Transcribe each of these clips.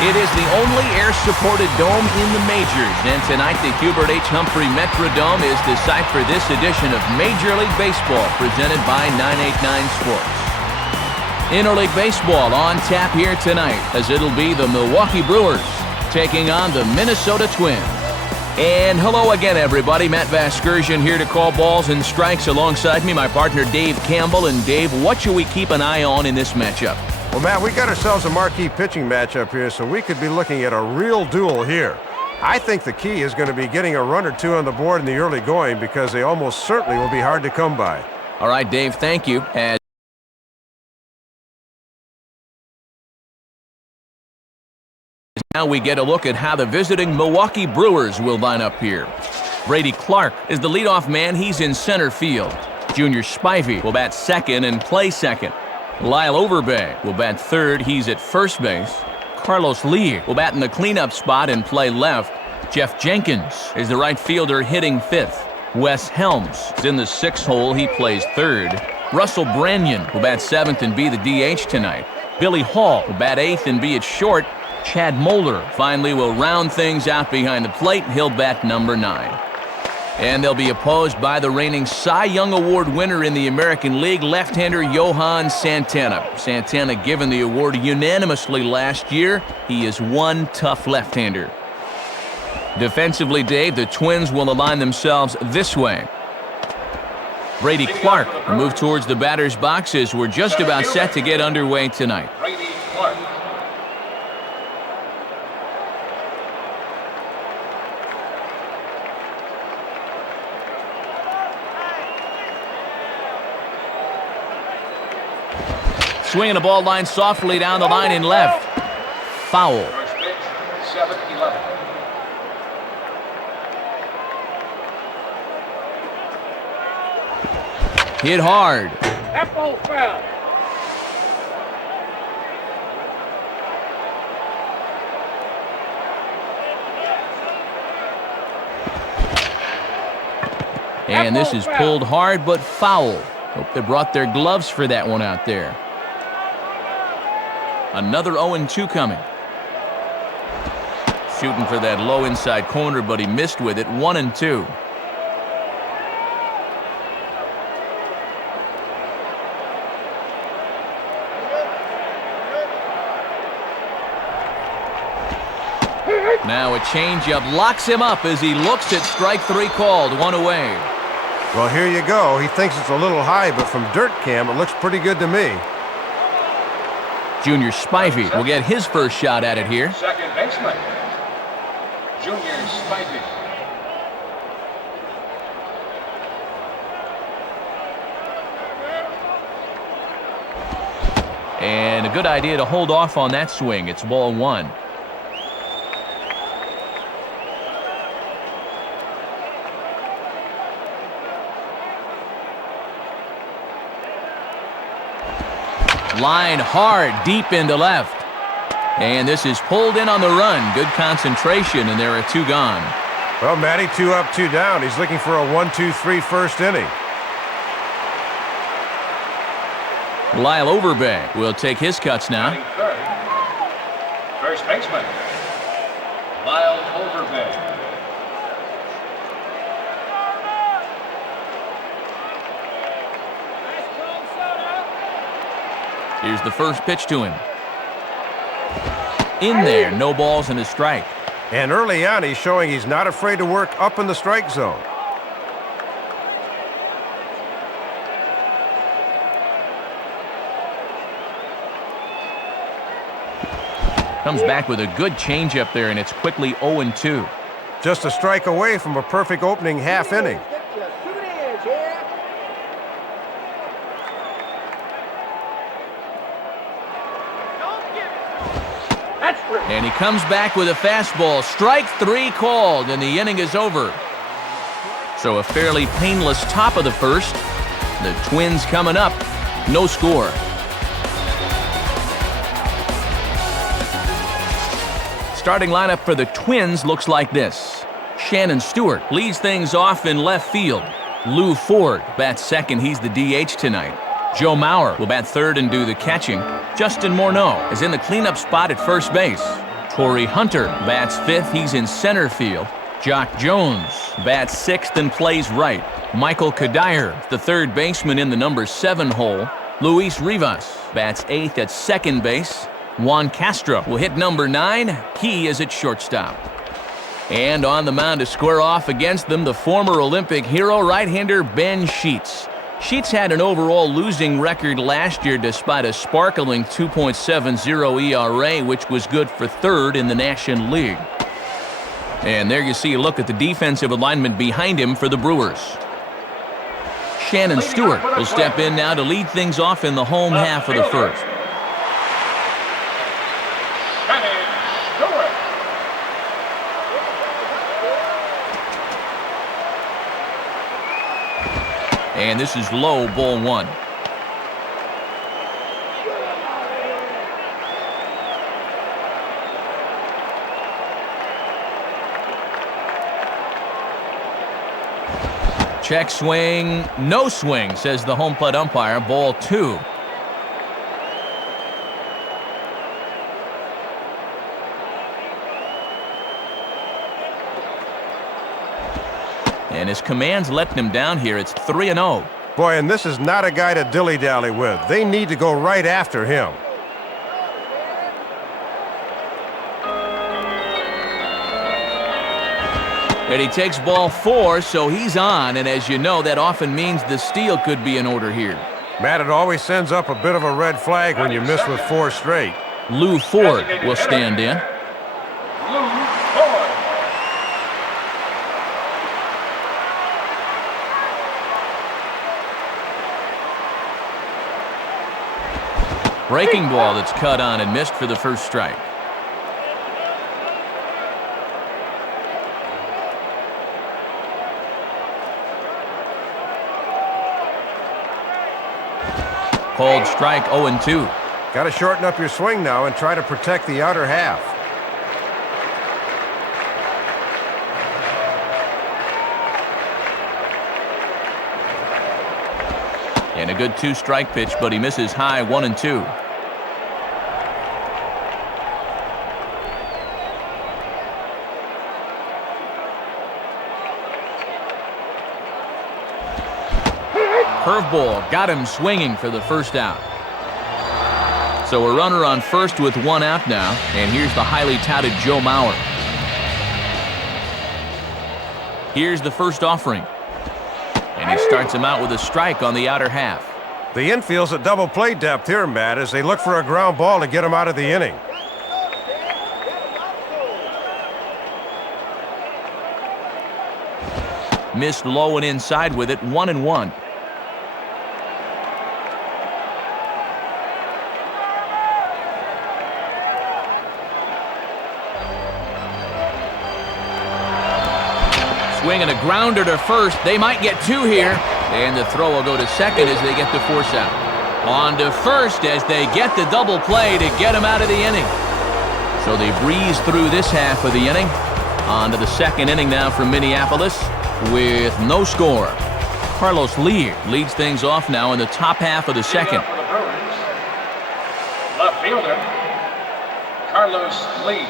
It is the only air-supported dome in the majors, and tonight the Hubert H. Humphrey Metrodome is the site for this edition of Major League Baseball, presented by 989 Sports. Interleague Baseball on tap here tonight, as it'll be the Milwaukee Brewers taking on the Minnesota Twins. And hello again, everybody. Matt Vasgersian here to call balls and strikes. Alongside me, my partner Dave Campbell. And Dave, what should we keep an eye on in this matchup? Well, Matt, we got ourselves a marquee pitching matchup here, so we could be looking at a real duel here. I think the key is going to be getting a run or two on the board in the early going, because they almost certainly will be hard to come by. All right, Dave, thank you. As now we get a look at how the visiting Milwaukee Brewers will line up here. Brady Clark is the leadoff man. He's in center field. Junior Spivey will bat second and play second. Lyle Overbay will bat third. He's at first base. Carlos Lee will bat in the cleanup spot and play left. Jeff Jenkins is the right fielder hitting fifth. Wes Helms is in the sixth hole. He plays third. Russell Branyan will bat seventh and be the DH tonight. Billy Hall will bat eighth and be at short. Chad Moeller finally will round things out behind the plate. He'll bat number 9. And they'll be opposed by the reigning Cy Young Award winner in the American League, left-hander Johan Santana. Santana given the award unanimously last year. He is one tough left-hander. Defensively, Dave, the Twins will align themselves this way. Brady Clark will move towards the batter's boxes. We're just about set to get underway tonight. Brady Clark. Swinging the ball line softly down the line in left. Foul. First pitch, 7-11. Hit hard. That ball foul. And this is pulled hard but foul. Hope they brought their gloves for that one out there. Another 0-2 coming. Shooting for that low inside corner, but he missed with it. 1-2. Now a changeup locks him up as he looks at strike 3 called. 1 away. Well, here you go. He thinks it's a little high, but from dirt cam, it looks pretty good to me. Junior Spivey will get his first shot at it here. Second baseman, Junior Spivey. And a good idea to hold off on that swing. It's ball 1. Line hard, deep into left. And this is pulled in on the run. Good concentration, and there are 2 gone. Well, Matty, 2 up, 2 down. He's looking for a 1-2-3 first inning. Lyle Overbay will take his cuts now. Third. First baseman, Lyle Overbay. Here's the first pitch to him. In there, no balls and a strike. And early on, he's showing he's not afraid to work up in the strike zone. Comes back with a good changeup there, and it's quickly 0-2. Just a strike away from a perfect opening half inning. And he comes back with a fastball. Strike 3 called, and the inning is over. So a fairly painless top of the first. The Twins coming up. No score. Starting lineup for the Twins looks like this. Shannon Stewart leads things off in left field. Lou Ford bats second. He's the DH tonight. Joe Mauer will bat third and do the catching. Justin Morneau is in the cleanup spot at first base. Corey Hunter bats fifth. He's in center field. Jock Jones bats sixth and plays right. Michael Kadire, the third baseman in the number 7 hole. Luis Rivas bats eighth at second base. Juan Castro will hit number 9. He is at shortstop. And on the mound to square off against them, the former Olympic hero right-hander Ben Sheets. Sheets had an overall losing record last year despite a sparkling 2.70 ERA, which was good for third in the National League. And there you see a look at the defensive alignment behind him for the Brewers. Shannon Stewart will step in now to lead things off in the home half of the first. And this is low, ball 1. Check swing, no swing, says the home plate umpire, ball 2. And his command's letting him down here. It's 3-0. Boy, and this is not a guy to dilly-dally with. They need to go right after him. And he takes ball 4, so he's on. And as you know, that often means the steal could be in order here. Matt, it always sends up a bit of a red flag when you miss with 4 straight. Lou Ford will stand in. Lou Ford. Breaking ball that's cut on and missed for the first strike. Called strike 0-2. Got to shorten up your swing now and try to protect the outer half. And a good 2-strike pitch, but he misses high 1-2. Curveball got him swinging for the first out. So a runner on first with 1 out now, and here's the highly touted Joe Mauer. Here's the first offering. And he starts him out with a strike on the outer half. The infield's at double play depth here, Matt, as they look for a ground ball to get him out of the inning. Missed low and inside with it, 1-1. Swing and a grounder to first. They might get 2 here. And the throw will go to second as they get the force out. On to first as they get the double play to get him out of the inning. So they breeze through this half of the inning. On to the second inning now from Minneapolis with no score. Carlos Lee leads things off now in the top half of the second. For the Brewers, left fielder, Carlos Lee.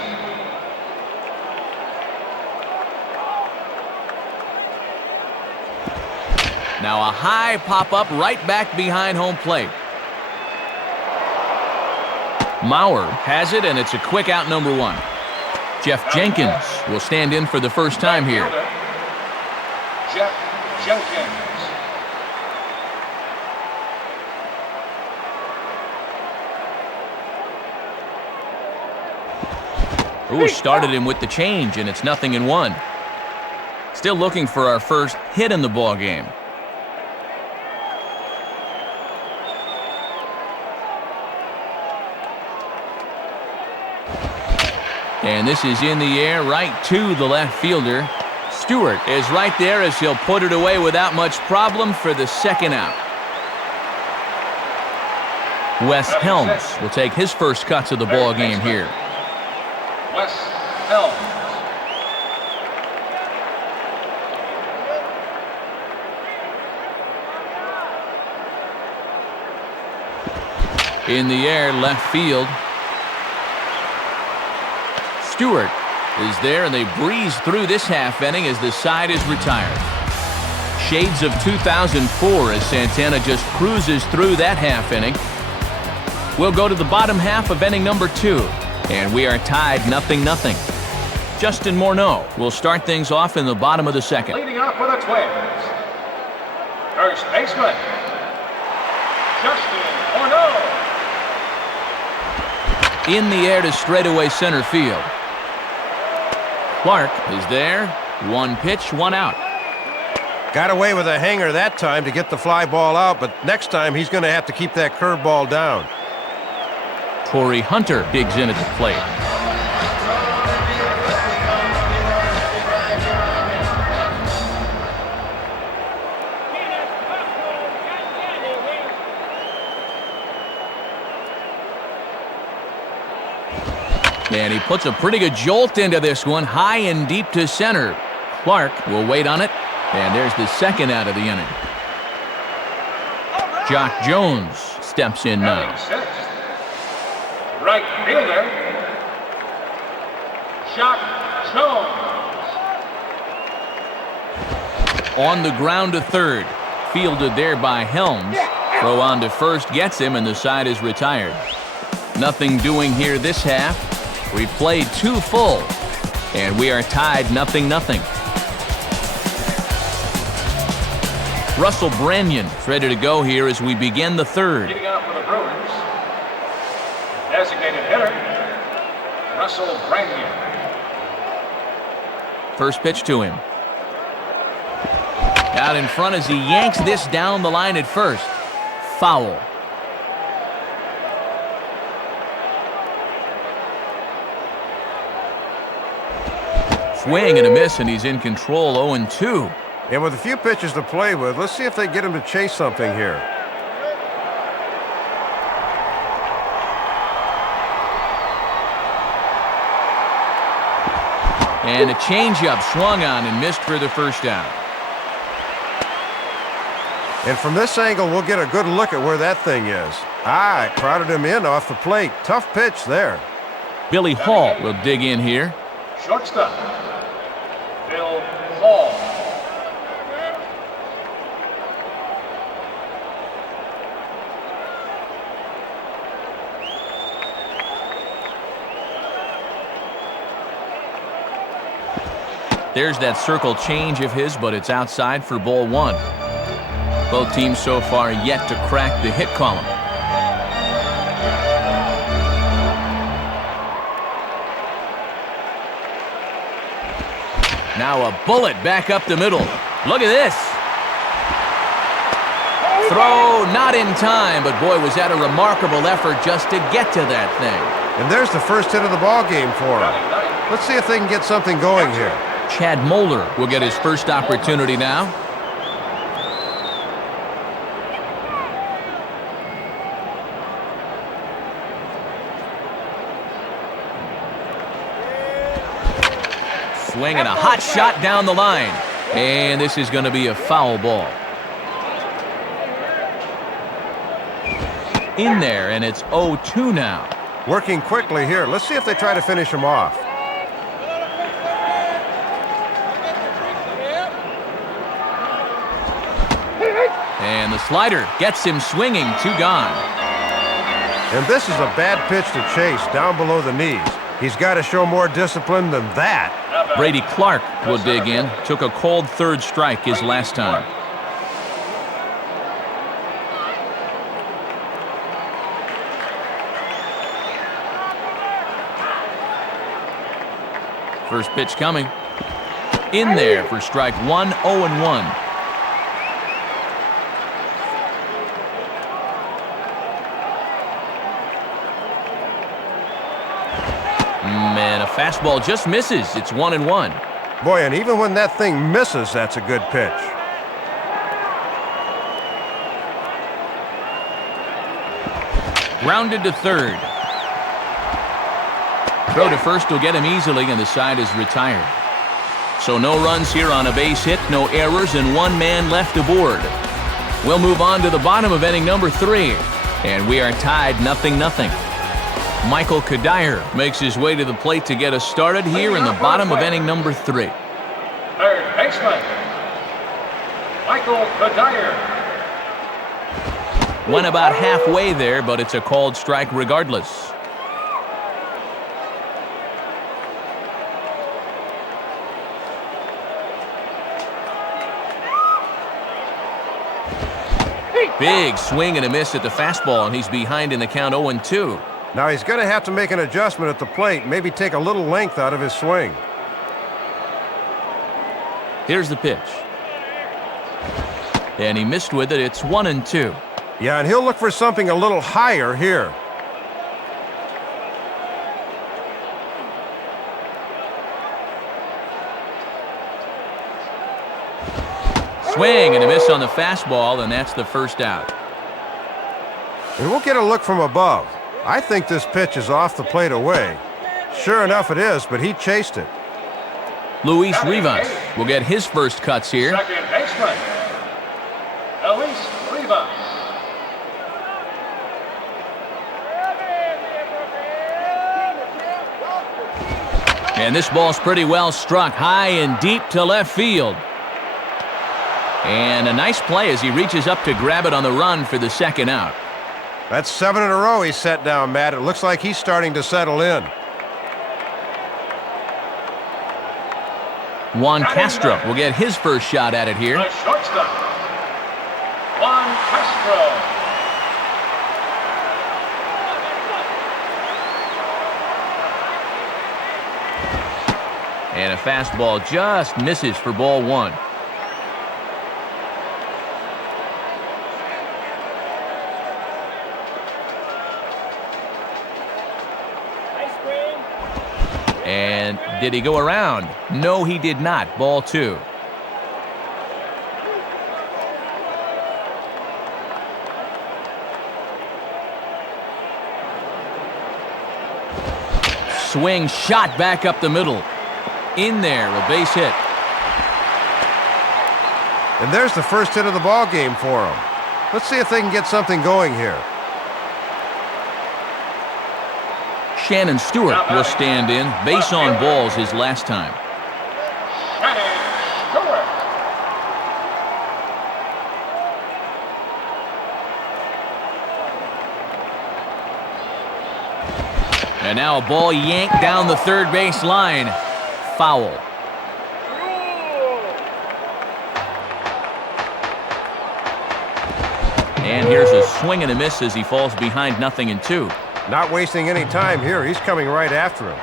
Now a high pop-up right back behind home plate. Mauer has it, and it's a quick out number 1. Jeff Jenkins will stand in for the first time here. Jeff Jenkins. Ooh, started him with the change, and it's 0-1. Still looking for our first hit in the ball game. And this is in the air right to the left fielder. Stewart is right there as he'll put it away without much problem for the second out. Wes Helms will take his first cuts of the ball game here. Wes Helms. In the air, left field. Stewart is there, and they breeze through this half inning as the side is retired. Shades of 2004 as Santana just cruises through that half inning. We'll go to the bottom half of inning number 2, and we are tied 0-0. Justin Morneau will start things off in the bottom of the second. Leading off for the Twins, first baseman, Justin Morneau. In the air to straightaway center field. Clark is there. 1 pitch, 1 out. Got away with a hanger that time to get the fly ball out, but next time he's going to have to keep that curveball down. Torrey Hunter digs in at the plate. And he puts a pretty good jolt into this one, high and deep to center. Clark will wait on it, and there's the second out of the inning. Jock Jones steps in now. Right fielder, Jock Jones. On the ground to third. Fielded there by Helms. Throw on to first gets him, and the side is retired. Nothing doing here this half. We've played 2 full, and we are tied 0-0. Russell Branyan's ready to go here as we begin the third. Leading off for the Brewers, designated hitter, Russell Branyan. First pitch to him. Out in front as he yanks this down the line at first. Foul. Swing and a miss, and he's in control. 0-2. And with a few pitches to play with, let's see if they get him to chase something here. And a changeup swung on and missed for the first down. And from this angle, we'll get a good look at where that thing is. It crowded him in off the plate. Tough pitch there. Billy Hall will dig in here. Shortstop, Bill Hall. There's that circle change of his, but it's outside for ball 1. Both teams so far yet to crack the hit column. Now a bullet back up the middle. Look at this. Throw not in time, but boy, was that a remarkable effort just to get to that thing. And there's the first hit of the ball game for him. Let's see if they can get something going here. Chad Moeller will get his first opportunity now. Swing and a hot shot down the line. And this is going to be a foul ball. In there, and it's 0-2 now. Working quickly here. Let's see if they try to finish him off. And the slider gets him swinging. 2 gone. And this is a bad pitch to chase down below the knees. He's got to show more discipline than that. Brady Clark will dig in. Took a cold third strike his last time. First pitch coming. In there for strike 1, 0-1. Man, a fastball just misses. It's 1-1. Boy, and even when that thing misses, that's a good pitch. Grounded to third. Throw to first will get him easily, and the side is retired. So no runs here on a base hit, no errors, and 1 man left aboard. We'll move on to the bottom of inning number 3, and we are tied 0-0. Michael Kadire makes his way to the plate to get us started here in the bottom of inning number 3. Third baseman, Michael Kadire. Went about halfway there, but it's a called strike regardless. Big swing and a miss at the fastball, and he's behind in the count 0-2. Now he's going to have to make an adjustment at the plate, maybe take a little length out of his swing. Here's the pitch. And he missed with it. It's 1-2. Yeah, and he'll look for something a little higher here. Swing and a miss on the fastball, and that's the first out. And we'll get a look from above. I think this pitch is off the plate away. Sure enough it is, but he chased it. Luis Rivas will get his first cuts here. Second baseman, Luis Rivas. And this ball's pretty well struck high and deep to left field. And a nice play as he reaches up to grab it on the run for the second out. That's 7 in a row he's set down, Matt. It looks like he's starting to settle in. Juan Castro will get his first shot at it here. The shortstop, Juan Castro. And a fastball just misses for ball 1. And did he go around? No, he did not. Ball 2. Swing shot back up the middle. In there, a base hit. And there's the first hit of the ball game for him. Let's see if they can get something going here. Shannon Stewart will stand in. Base on balls his last time. Shannon Stewart. And now a ball yanked down the third base line. Foul. And here's a swing and a miss as he falls behind 0-2. Not wasting any time here. He's coming right after him.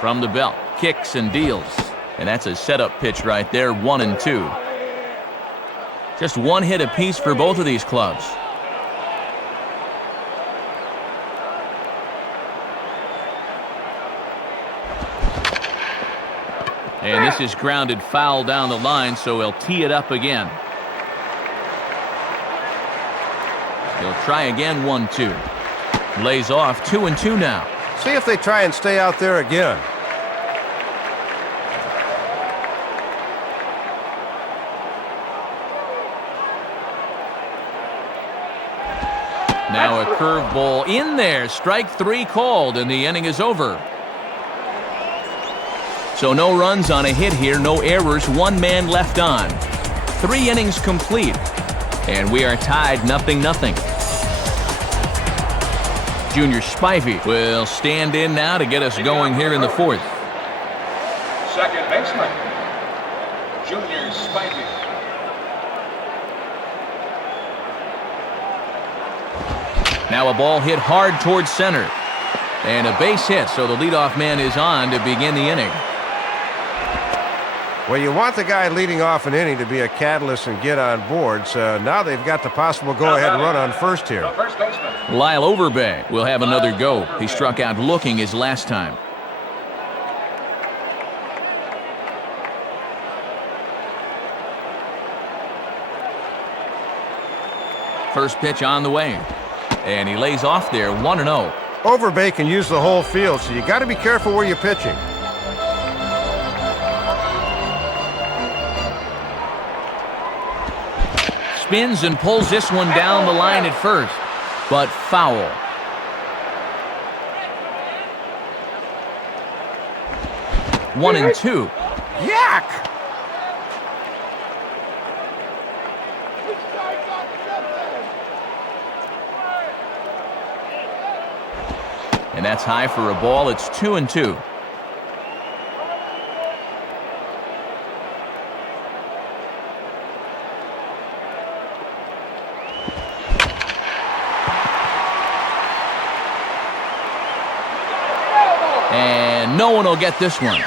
From the belt, kicks and deals. And that's a setup pitch right there, 1-2. Just one hit apiece for both of these clubs. And this is grounded foul down the line, so he'll tee it up again. He'll try again, 1-2. Lays off, 2-2 now. See if they try and stay out there again. Now a curveball in there. Strike 3 called, and the inning is over. So no runs on a hit here, no errors, 1 man left on. 3 innings complete, and we are tied 0-0. Junior Spivey will stand in now to get us going here in the 4th. Second baseman, Junior Spivey. Now a ball hit hard towards center. And a base hit, so the leadoff man is on to begin the inning. Well, you want the guy leading off an inning to be a catalyst and get on board. So now they've got the possible go-ahead run on first here. The first baseman, Lyle Overbay will have another go. He struck out looking his last time. First pitch on the way. And he lays off there, 1-0. Overbay can use the whole field, so you got to be careful where you're pitching. spins and pulls this one down the line at first, but foul. One and two. Yak! And that's high for a ball. It's 2-2. And no one will get this one.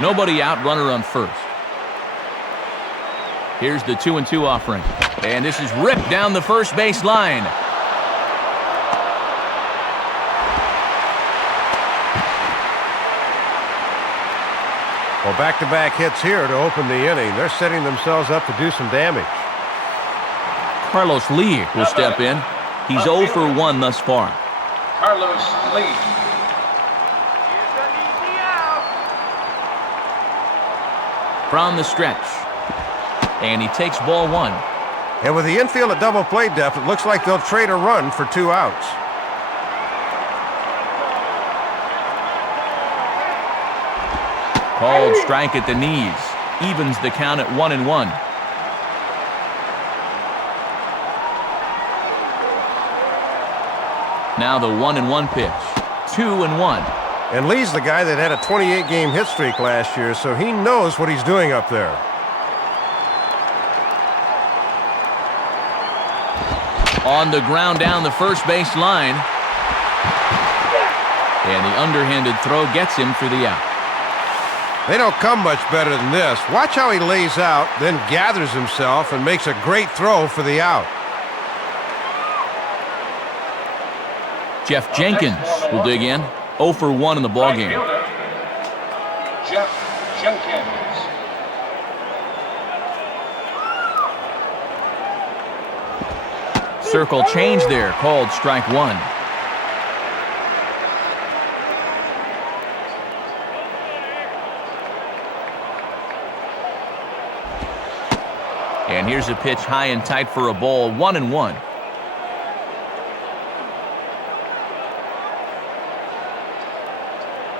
Nobody out, runner on first. Here's the 2-2 offering. And this is ripped down the first base line. Well, back-to-back hits here to open the inning. They're setting themselves up to do some damage. Carlos Lee will step in. He's 0 for 1 thus far. Carlos Lee. From the stretch. And he takes ball one. And with the infield at double play depth, it looks like they'll trade a run for 2 outs. Called strike at the knees. Evens the count at 1-1. Now the 1-1 pitch. 2-1. And Lee's the guy that had a 28-game hit streak last year, so he knows what he's doing up there. On the ground down the first base line. And the underhanded throw gets him for the out. They don't come much better than this. Watch how he lays out, then gathers himself and makes a great throw for the out. Jeff Jenkins will dig in. 0 for 1 in the ballgame. Jeff Jenkins. Circle change there, called strike one. And here's a pitch high and tight for a ball, 1-1.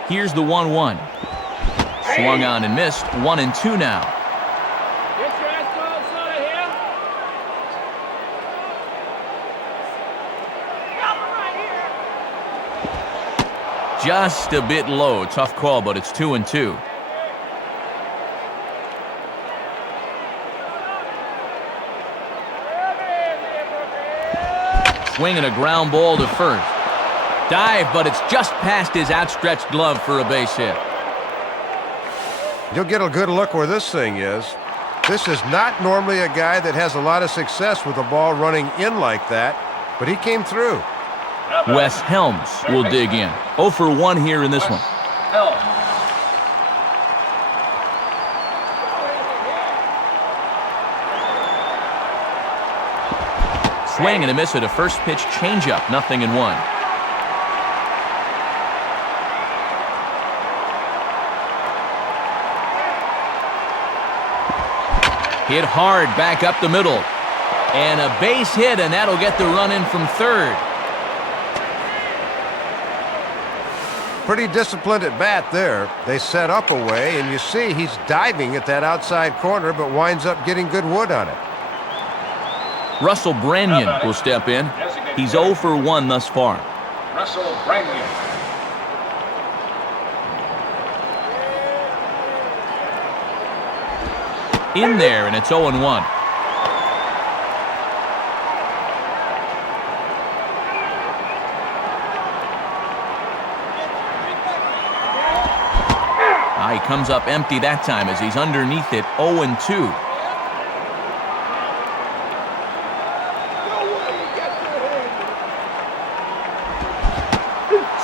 Here's the 1-1. Swung on and missed, 1-2 now. Just a bit low, tough call, but it's 2-2. Swinging a ground ball to first. Dive, but it's just past his outstretched glove for a base hit. You'll get a good look where this thing is. This is not normally a guy that has a lot of success with the ball running in like that, but he came through. Wes Helms will dig in. 0 for 1 here in this one. Swing and a miss at a first pitch changeup, 0-1. Hit hard back up the middle. And a base hit, and that'll get the run in from third. Pretty disciplined at bat there. They set up a way, and you see he's diving at that outside corner, but winds up getting good wood on it. Russell Branyan will step in. He's 0 for 1 thus far. Russell Branyan. In there, and it's 0-1. He comes up empty that time as he's underneath it, 0-2.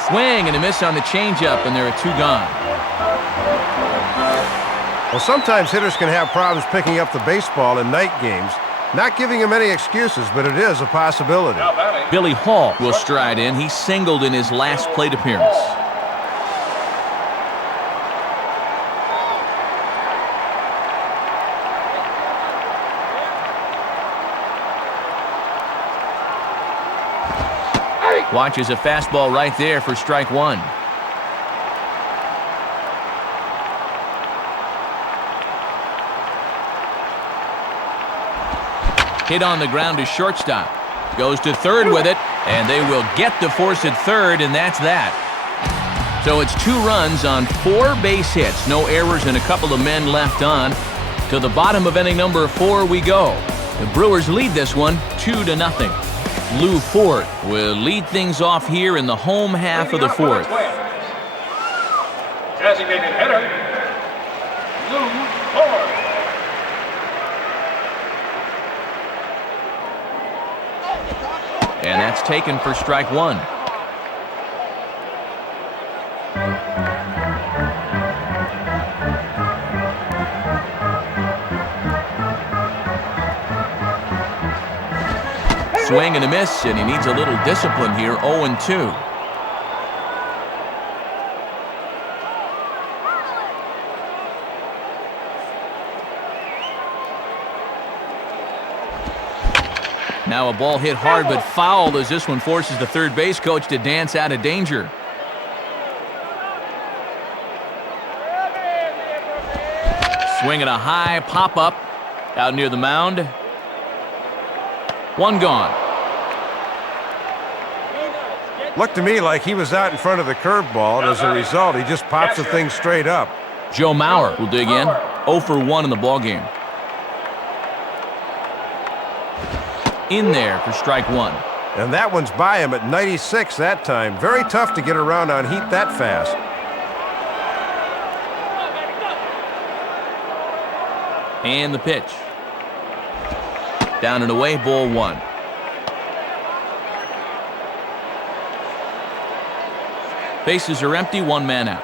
Swing and a miss on the changeup, and there are 2 gone. Well, sometimes hitters can have problems picking up the baseball in night games. Not giving him any excuses, but it is a possibility. Billy Hall will stride in. He singled in his last plate appearance. Watches a fastball right there for strike one. Hit on the ground to shortstop. Goes to third with it, and they will get to force at third, and that's that. So it's 2 runs on 4 base hits. No errors and a couple of men left on. To the bottom of inning number 4 we go. The Brewers lead this one 2-0. Lou Ford will lead things off here in the home half of the 4th. Designated hitter, Lou Ford. And that's taken for strike one. Swing and a miss, and he needs a little discipline here. 0-2. Now a ball hit hard but foul as this one forces the third base coach to dance out of danger. Swinging a high pop-up out near the mound. One gone. Looked to me like he was out in front of the curveball, and as a result, he just pops the thing straight up. Joe Mauer will dig in. 0 for 1 in the ballgame. In there for strike one. And that one's by him at 96 that time. Very tough to get around on heat that fast. And the pitch. Down and away, ball one. Bases are empty, 1 man out.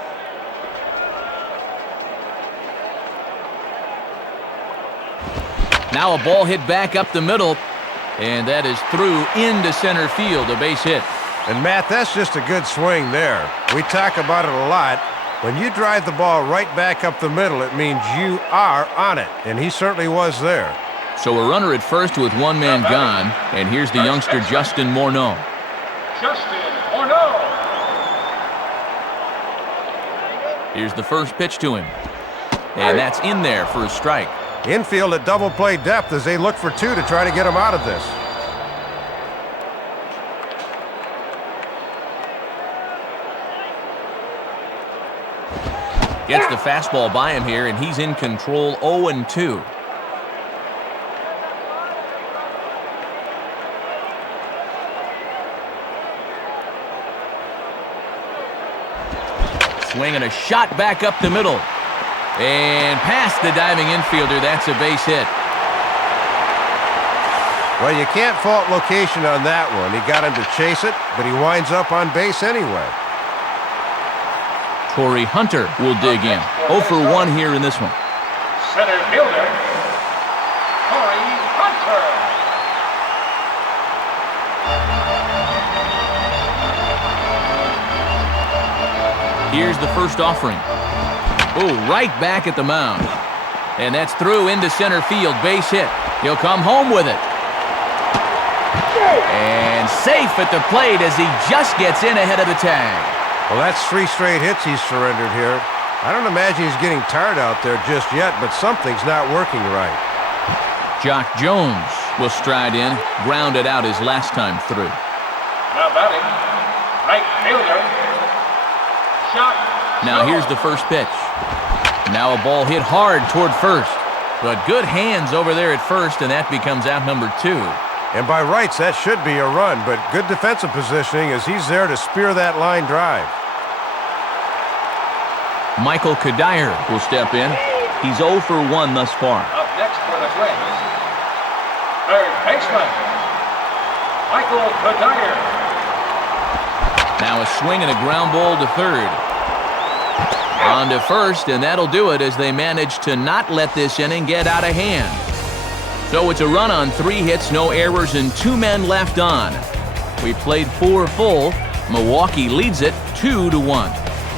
Now a ball hit back up the middle, and that is through into center field, a base hit. And Matt, that's just a good swing there. We talk about it a lot. When you drive the ball right back up the middle, it means you are on it, and he certainly was there. So a runner at first with 1 man gone, and here's the youngster Justin Morneau. Justin Morneau. Here's the first pitch to him, and that's in there for a strike. Infield at double play depth as they look for 2 to try to get him out of this. Gets the fastball by him here, and he's in control. 0-2. Swinging a shot back up the middle. And past the diving infielder, that's a base hit. Well, you can't fault location on that one. He got him to chase it, but he winds up on base anyway. Torrey Hunter will dig in. 0 for 1 here in this one. Center fielder, Torrey Hunter. Here's the first offering. Oh, right back at the mound. And that's through into center field. Base hit. He'll come home with it. And safe at the plate as he just gets in ahead of the tag. Well, that's 3 straight hits he's surrendered here. I don't imagine he's getting tired out there just yet, but something's not working right. Jock Jones will stride in, grounded out his last time through. Now batting, right fielder, Jock Now here's the first pitch. Now a ball hit hard toward first. But good hands over there at first, and that becomes out number 2. And by rights, that should be a run, but good defensive positioning as he's there to spear that line drive. Michael Kadire will step in. He's 0 for 1 thus far. Up next for the Twins, third baseman, Michael Kadire. Now a swing and a ground ball to third. On to first, and that'll do it as they manage to not let this inning get out of hand. So it's a run on 3 hits, no errors, and 2 men left on. We played 4 full. Milwaukee leads it 2-1.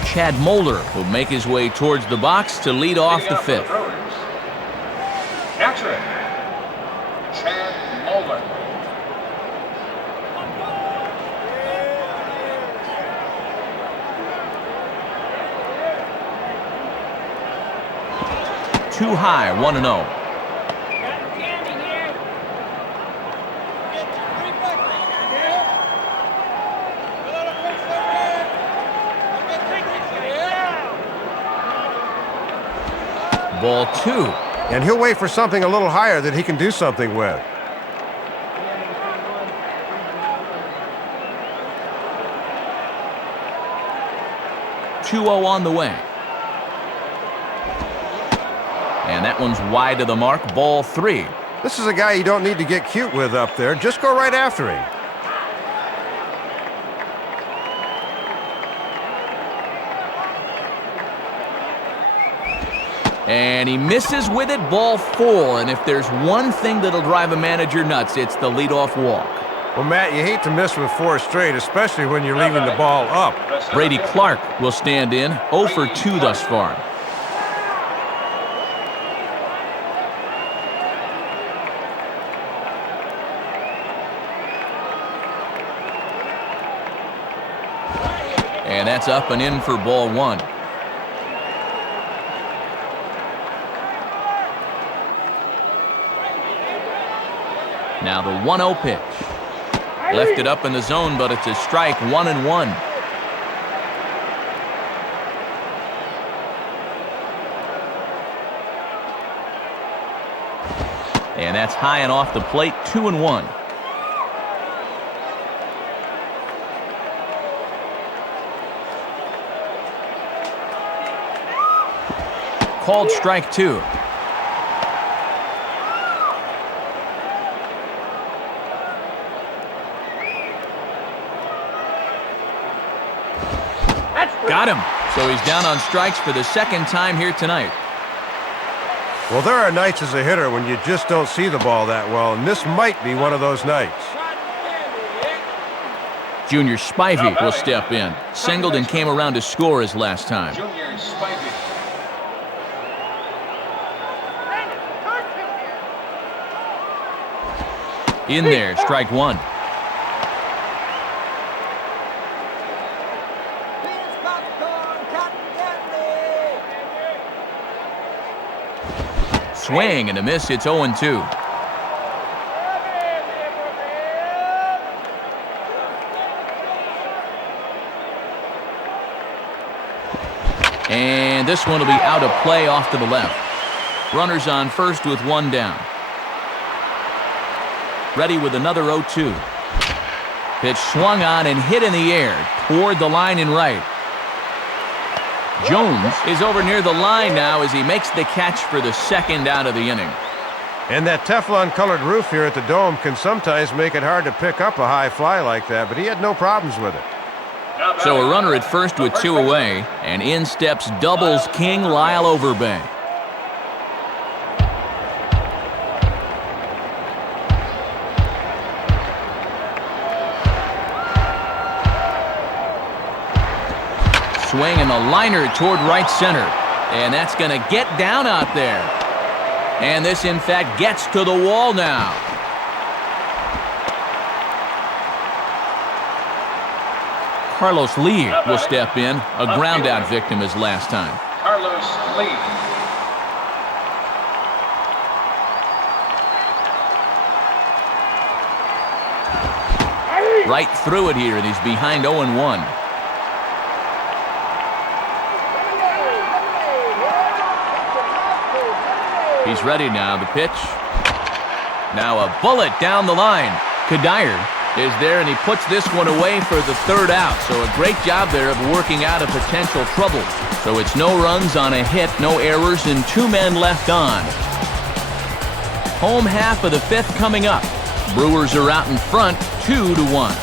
Chad Moeller will make his way towards the box to lead off the 5th. Catcher, Chad Moeller. too high, 1-0. Ball 2. And he'll wait for something a little higher that he can do something with. On the way. And that one's wide of the mark, ball 3. This is a guy you don't need to get cute with up there. Just go right after him. And he misses with it, ball 4. And if there's one thing that'll drive a manager nuts, it's the leadoff walk. Well, Matt, you hate to miss with 4 straight, especially when you're leaving the ball up. Brady Clark will stand in, 0 for 2 thus far. And that's up and in for ball 1. Now the 1-0 pitch. Left it up in the zone, but it's a strike, 1-1. And that's high and off the plate, 2-1. Called strike 2. Got him. So he's down on strikes for the second time here tonight. Well, there are nights as a hitter when you just don't see the ball that well, and this might be one of those nights. Junior Spivey will step in. Singled and came around to score his last time. Junior Spivey. In there, strike 1. Swing and a miss. It's 0-2. And this one will be out of play off to the left. Runners on first with 1 down. Ready with another 0-2. Pitch swung on and hit in the air toward the line in right. Jones is over near the line now as he makes the catch for the second out of the inning. And that Teflon-colored roof here at the Dome can sometimes make it hard to pick up a high fly like that, but he had no problems with it. So a runner at first with 2 away, and in steps doubles king Lyle Overbay. Swing and a liner toward right center. And that's going to get down out there. And this, in fact, gets to the wall now. Carlos Lee will step in. A ground-out victim his last time. Carlos Lee. Right through it here, and he's behind 0-1. He's ready now. The pitch. Now a bullet down the line. Kadire is there, and he puts this one away for the 3rd out. So a great job there of working out a potential trouble. So it's no runs on a hit, no errors, and 2 men left on. Home half of the 5th coming up. Brewers are out in front, 2-1.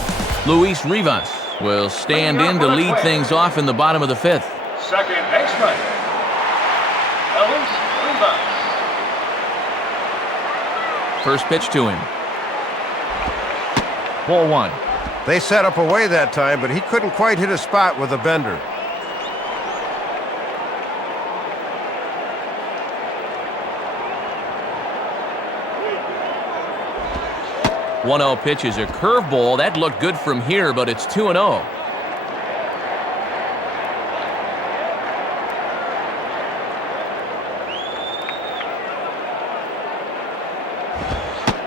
Luis Rivas will stand in to lead things off in the bottom of the 5th. Second baseman, Luis Rivas. First pitch to him. Ball 1. They set up away that time, but he couldn't quite hit a spot with a bender. One-0 pitch is a curveball. That looked good from here, but it's 2-0.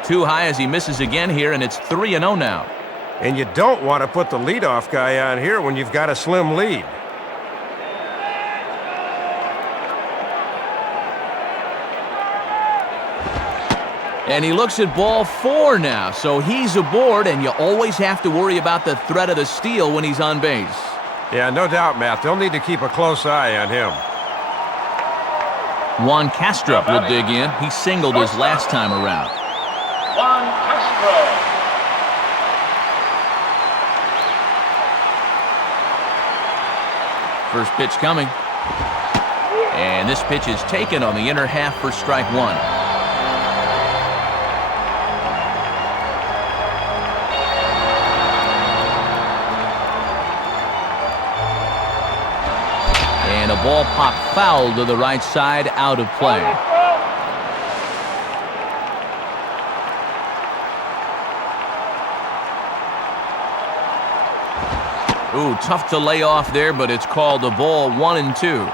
Too high as he misses again here, and it's 3-0 now. And you don't want to put the leadoff guy on here when you've got a slim lead. And he looks at ball 4 now, so he's aboard, and you always have to worry about the threat of the steal when he's on base. Yeah, no doubt, Matt. They'll need to keep a close eye on him. Juan Castro will dig in. He singled his last time around. Juan Castro. First pitch coming. And this pitch is taken on the inner half for strike 1. And a ball popped foul to the right side, out of play. Ooh, tough to lay off there, but it's called a ball, 1-2.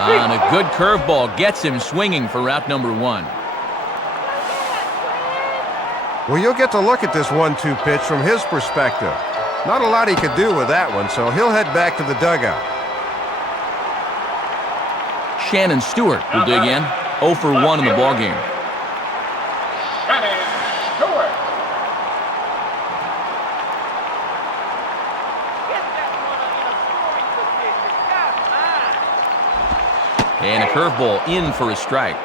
And a good curveball gets him swinging for out number 1. Well, you'll get to look at this 1-2 pitch from his perspective. Not a lot he could do with that one, so he'll head back to the dugout. Shannon Stewart will dig in. 0 for 1 in the ballgame. Shannon Stewart. And a curveball in for a strike.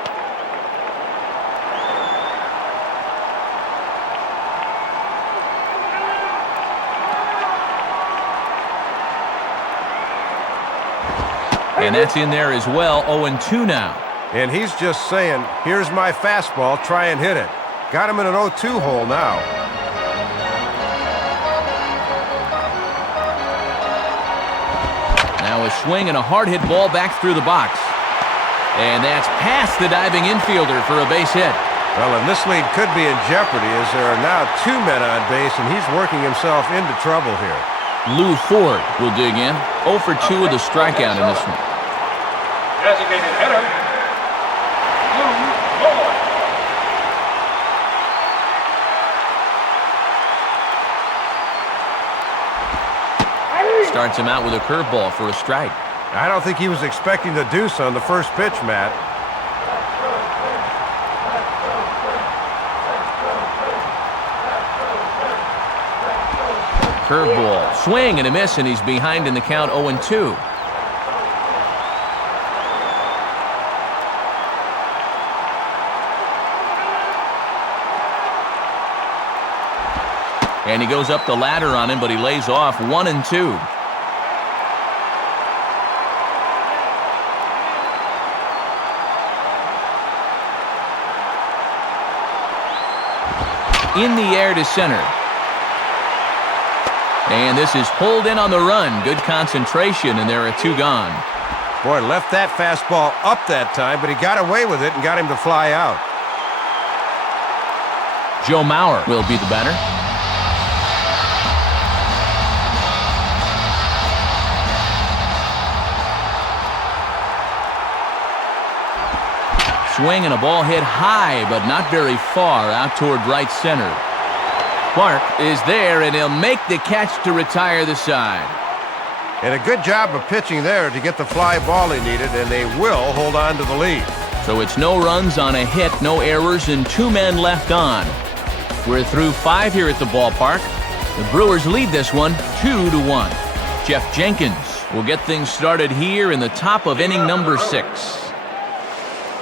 And that's in there as well, 0-2 now. And he's just saying, here's my fastball, try and hit it. Got him in an 0-2 hole now. Now a swing and a hard hit ball back through the box. And that's past the diving infielder for a base hit. Well, and this lead could be in jeopardy as there are now 2 men on base, and he's working himself into trouble here. Lou Ford will dig in. 0 for 2 with a strikeout in this one. Designated hitter, Lou Ford. Starts him out with a curveball for a strike. I don't think he was expecting the deuce on the first pitch, Matt. Curveball, swing and a miss, and he's behind in the count, 0-2. And he goes up the ladder on him, but he lays off, 1-2. In the air to center. And this is pulled in on the run. Good concentration, and there are 2 gone. Boy, left that fastball up that time, but he got away with it and got him to fly out. Joe Mauer will be the batter. Swing and a ball hit high, but not very far out toward right center. Clark is there, and he'll make the catch to retire the side. And a good job of pitching there to get the fly ball he needed, and they will hold on to the lead. So it's no runs on a hit, no errors, and 2 men left on. We're through 5 here at the ballpark. The Brewers lead this one 2-1. Jeff Jenkins will get things started here in the top of inning number 6.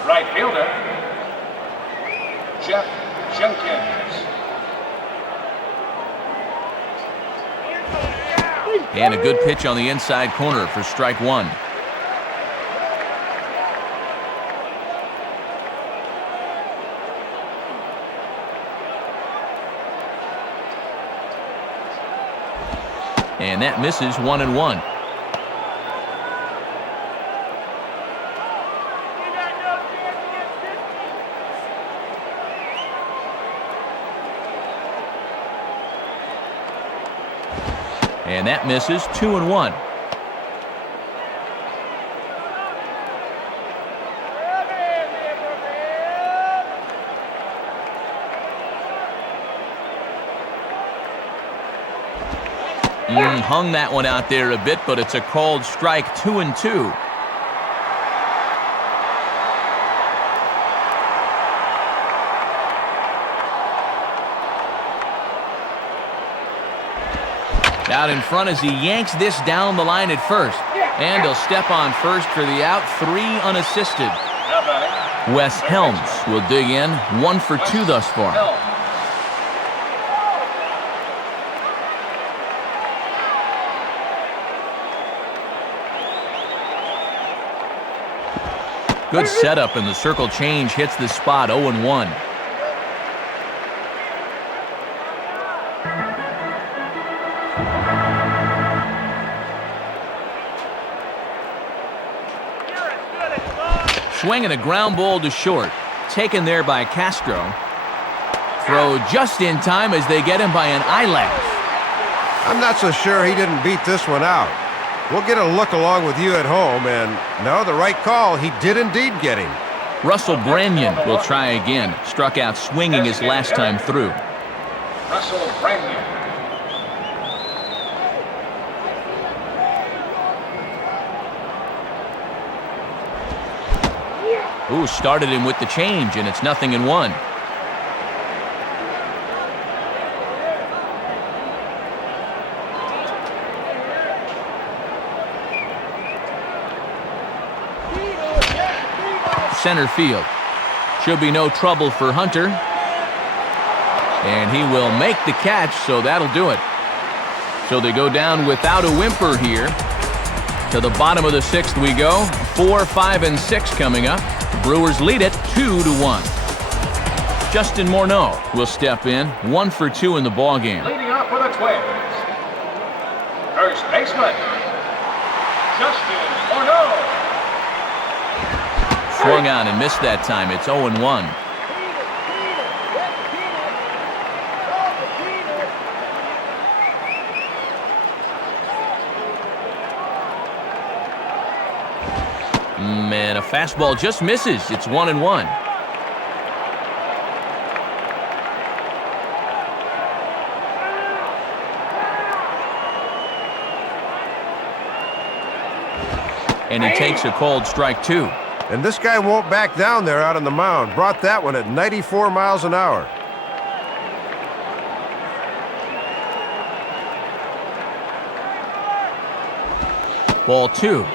Right fielder, Jeff Jenkins. And a good pitch on the inside corner for strike 1. And that misses, 1-1. And that misses. 2-1. Hung that one out there a bit, but it's a called strike. 2-2. Out in front as he yanks this down the line at first. And he'll step on first for the out. 3 unassisted. Wes Helms will dig in. 1 for 2 thus far. Good setup, and the circle change hits the spot. 0-1. Swinging a ground ball to short. Taken there by Castro. Throw just in time as they get him by an eyelash. I'm not so sure he didn't beat this one out. We'll get a look along with you at home, and no, the right call. He did indeed get him. Russell Branyan will try again. Struck out swinging his last time through. Russell Branyan. Ooh, started him with the change, and it's 0-1. Center field. Should be no trouble for Hunter. And he will make the catch, so that'll do it. So they go down without a whimper here. To the bottom of the 6th we go. 4, 5, and 6 coming up. Brewers lead it 2-1. Justin Morneau will step in. 1 for 2 in the ballgame. Leading off for the Twins. First baseman, Justin Morneau. Swung on and missed that time. It's 0-1. And a fastball just misses. It's 1-1. And he takes a called strike 2. And this guy won't back down there out on the mound. Brought that one at 94 miles an hour. Ball 2.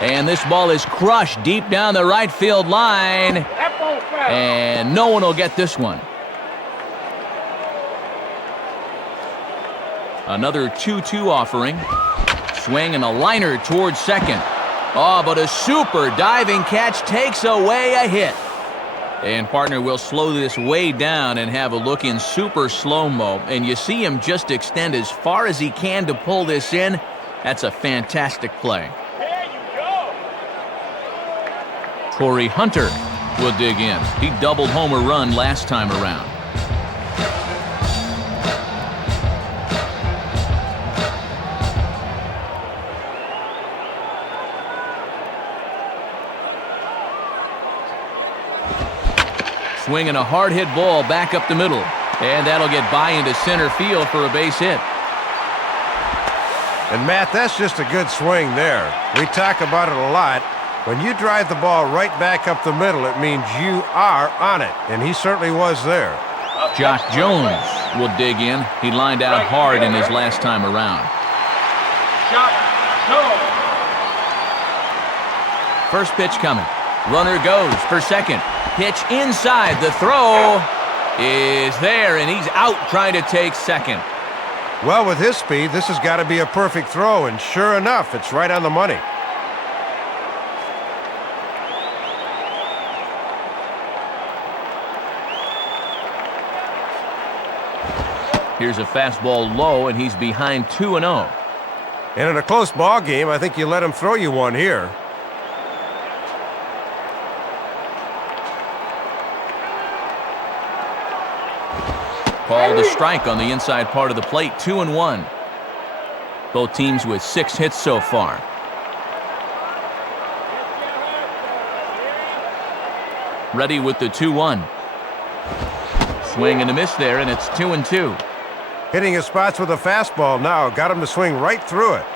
And this ball is crushed deep down the right field line. And no one will get this one. Another 2-2 offering. Swing and a liner towards second. Oh, but a super diving catch takes away a hit. And partner will slow this way down and have a look in super slow-mo. And you see him just extend as far as he can to pull this in. That's a fantastic play. Torrey Hunter will dig in. He doubled homer run last time around. Swinging a hard hit ball back up the middle. And that'll get by into center field for a base hit. And Matt, that's just a good swing there. We talk about it a lot. When you drive the ball right back up the middle, it means you are on it, and he certainly was there. Josh Jones will dig in. He lined out hard in his last time around. Josh Jones. First pitch coming. Runner goes for second. Pitch inside. The throw is there, and he's out trying to take second. Well, with his speed, this has got to be a perfect throw, and sure enough, it's right on the money. Here's a fastball low, and he's behind 2-0. And in a close ball game, I think you let him throw you one here. Called a strike on the inside part of the plate, 2-1. Both teams with 6 hits so far. Ready with the 2-1. Swing and a miss there, and it's 2-2. Hitting his spots with a fastball now. Got him to swing right through it.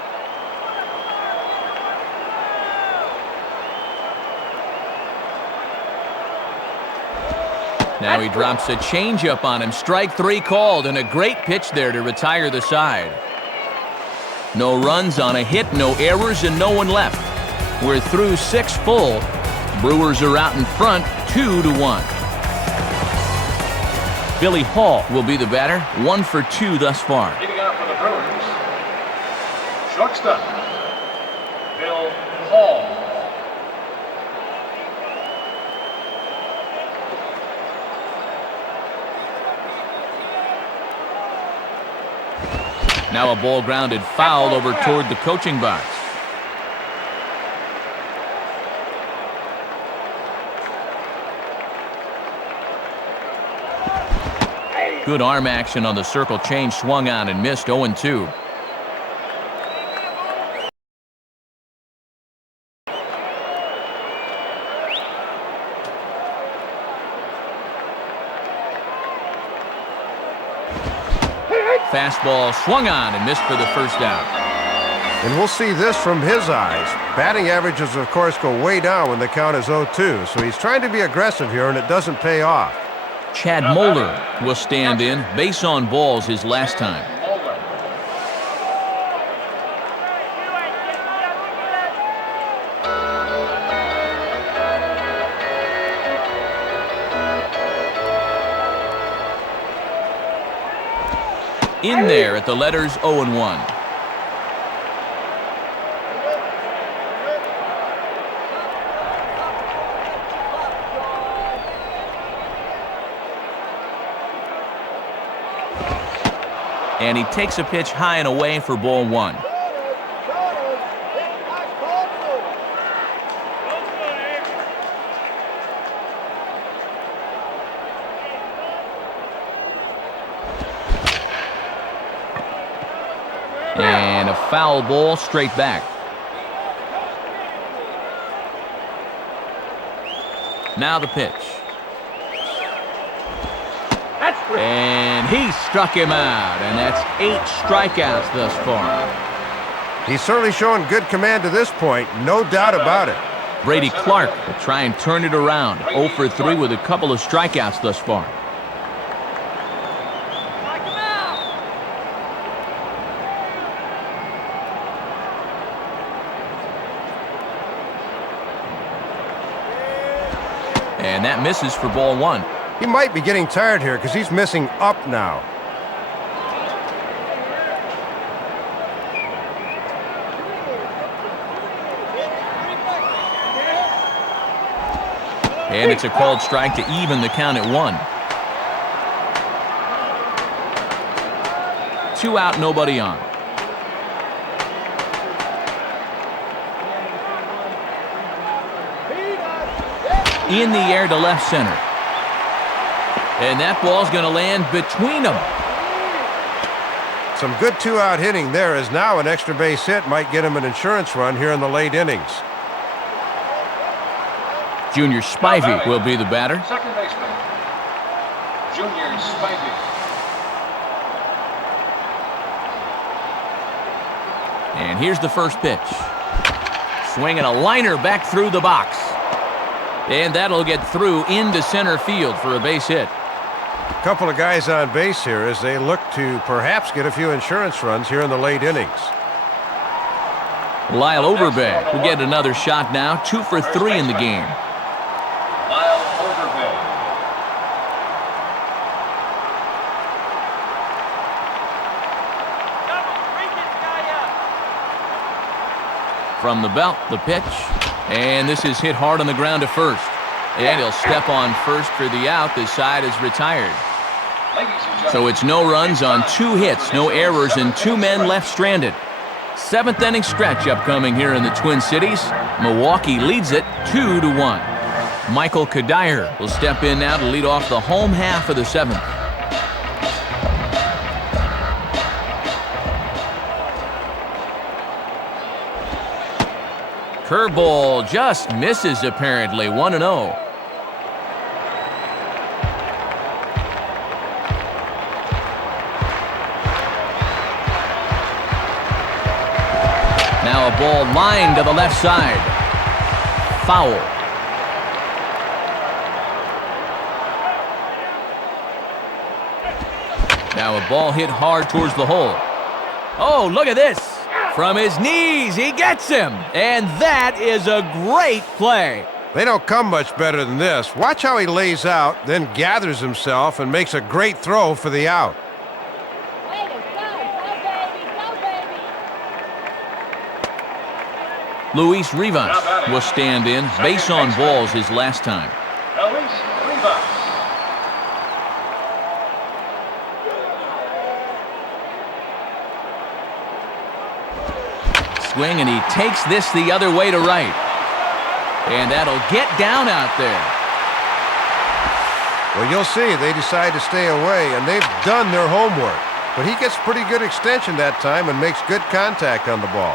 Now he drops a changeup on him. Strike 3 called, and a great pitch there to retire the side. No runs on a hit, no errors, and no one left. We're through 6 full. Brewers are out in front, 2-1. Billy Hall will be the batter, 1 for 2 thus far. Leading out for the Brewers, shortstop, Bill Hall. Now a ball grounded foul over toward the coaching box. Good arm action on the circle change, swung on and missed, 0-2. Fastball swung on and missed for the first out. And we'll see this from his eyes. Batting averages, of course, go way down when the count is 0-2, so he's trying to be aggressive here, and it doesn't pay off. Chad Moeller will stand in. Base on balls his last time. In there at the letters 0-1. And he takes a pitch high and away for ball 1. And a foul ball straight back. Now the pitch. And he struck him out, and that's 8 strikeouts thus far. He's certainly showing good command to this point, no doubt about it. Brady Clark will try and turn it around. 0 for 3 with a couple of strikeouts thus far. And that misses for ball 1. He might be getting tired here because he's missing up now. And it's a called strike to even the count at 1. 2 out, nobody on. In the air to left center. And that ball's going to land between them. Some good 2-out hitting there, as now an extra base hit might get him an insurance run here in the late innings. Junior Spivey will be the batter. Second baseman, Junior Spivey. And here's the first pitch. Swinging a liner back through the box. And that'll get through into center field for a base hit. A couple of guys on base here as they look to perhaps get a few insurance runs here in the late innings. Lyle Overbay will get another shot now. 2 for 3 in the game. Lyle Overbay. From the belt, the pitch. And this is hit hard on the ground to first. And he'll step on first for the out. This side is retired. So it's no runs on 2 hits, no errors, and 2 men left stranded. Seventh inning stretch upcoming here in the Twin Cities. Milwaukee leads it 2-1. Michael Kadire will step in now to lead off the home half of the seventh. Curveball just misses apparently, 1-0. Now a ball lined to the left side. Foul. Now a ball hit hard towards the hole. Oh, look at this. From his knees, he gets him. And that is a great play. They don't come much better than this. Watch how he lays out, then gathers himself and makes a great throw for the out. Way to go. Go, baby. Go, baby. Luis Rivas will stand in. Base on balls his last time. Luis Rivas. Swing, and he takes this the other way to right. And that'll get down out there. Well, you'll see they decide to stay away, and they've done their homework. But he gets pretty good extension that time and makes good contact on the ball.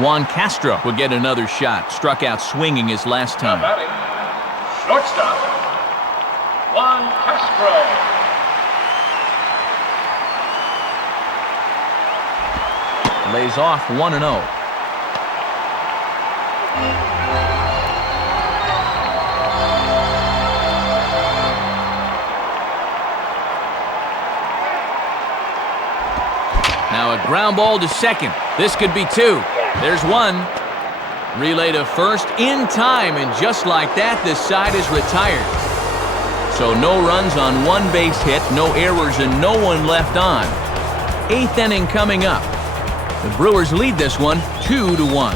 Juan Castro will get another shot. Struck out swinging his last time. Batting. Shortstop. Juan Castro. Lays off 1-0. Now a ground ball to second. This could be two. There's one. Relay to first in time, and just like that, this side is retired. So no runs on one base hit, no errors, and no one left on. Eighth inning coming up. The Brewers lead this one 2-1.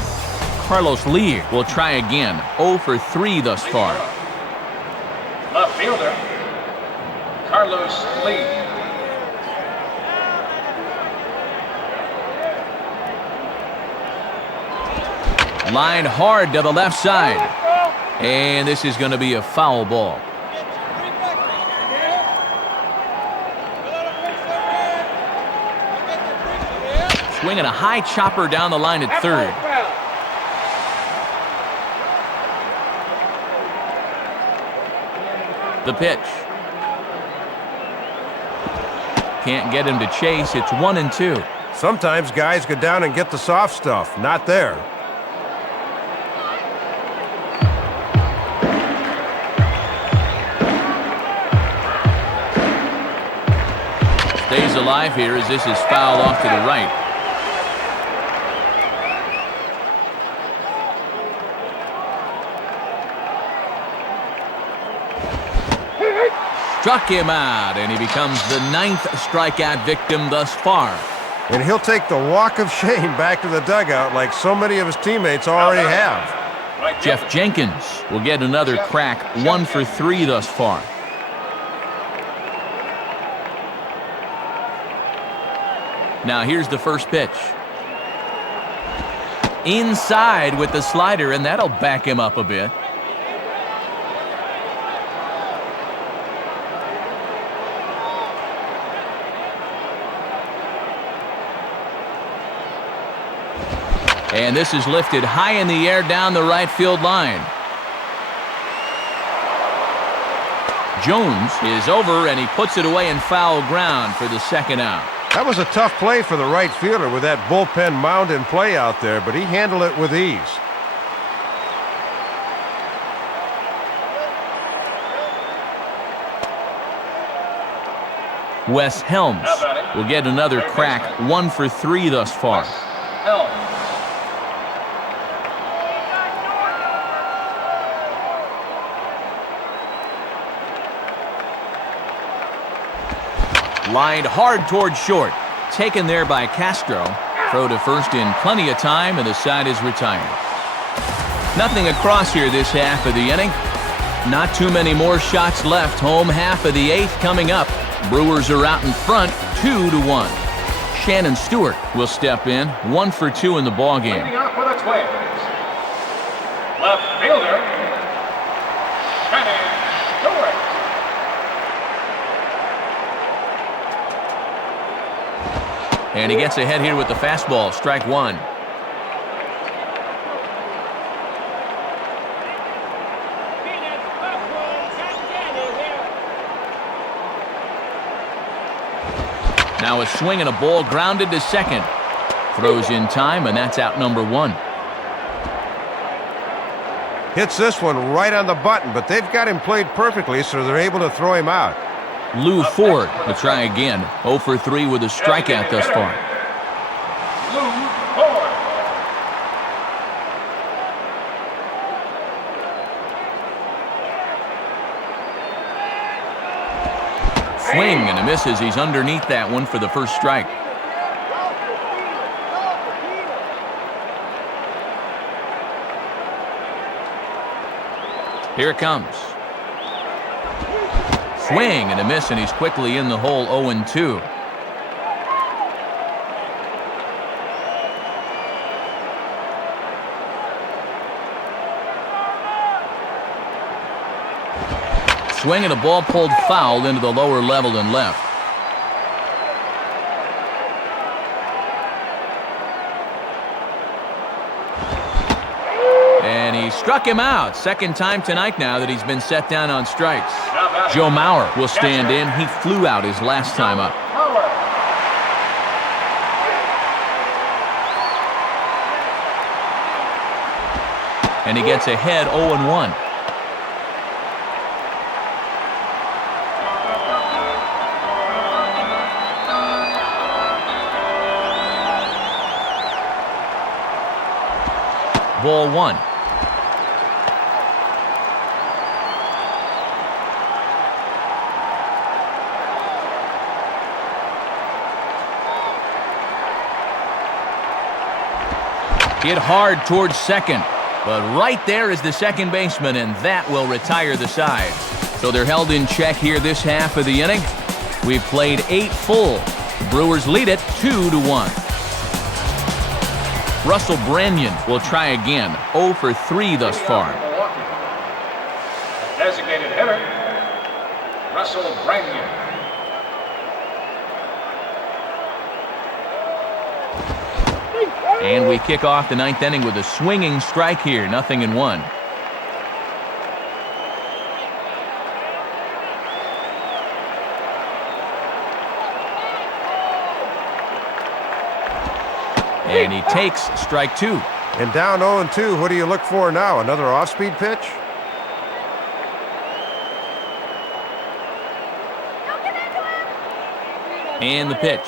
Carlos Lee will try again. 0 for 3 thus far. Left fielder. Carlos Lee. Lined hard to the left side. And this is going to be a foul ball. Swinging a high chopper down the line at third. The pitch. Can't get him to chase. It's 1-2. Sometimes guys go down and get the soft stuff. Not there. Stays alive here as this is fouled off to the right. Struck him out, and he becomes the 9th strikeout victim thus far. And he'll take the walk of shame back to the dugout like so many of his teammates already have. Jeff Jenkins will get another crack, 1 for 3 thus far. Now here's the first pitch. Inside with the slider, and that'll back him up a bit. And this is lifted high in the air down the right field line. Jones is over, and he puts it away in foul ground for the second out. That was a tough play for the right fielder with that bullpen mound in play out there, but he handled it with ease. Wes Helms will get another crack, 1 for 3 thus far. Helms. Lined hard toward short. Taken there by Castro. Throw to first in plenty of time, and the side is retired. Nothing across here this half of the inning. Not too many more shots left. Home half of the 8th coming up. Brewers are out in front, 2-1. Shannon Stewart will step in, 1 for 2 in the ballgame. Leading off for the Twins, left fielder, Shannon Stewart. And he gets ahead here with the fastball, strike 1. Now a swing and a ball grounded to second. Throws in time, and that's out number 1. Hits this one right on the button, but they've got him played perfectly, so they're able to throw him out. Lou Ford to try again. 0 for 3 with a strikeout thus far. Lou Ford. Swing and a miss as he's underneath that one for the first strike. Here it comes. Swing and a miss, and he's quickly in the hole, 0-2. Swing and a ball pulled foul into the lower level and left. And he struck him out. Second time tonight now that he's been set down on strikes. Joe Mauer will stand in. He flew out his last time up. And he gets ahead 0-1. Ball 1. Hit hard towards second, but right there is the second baseman, and that will retire the side. So they're held in check here this half of the inning. We've played 8 full. The Brewers lead it 2-1. Russell Branyan will try again, 0 for 3 thus far. Designated hitter, Russell Branyan. And we kick off the 9th inning with a swinging strike here, 0-1. And he takes strike 2. And down 0-2, what do you look for now? Another off-speed pitch? And the pitch.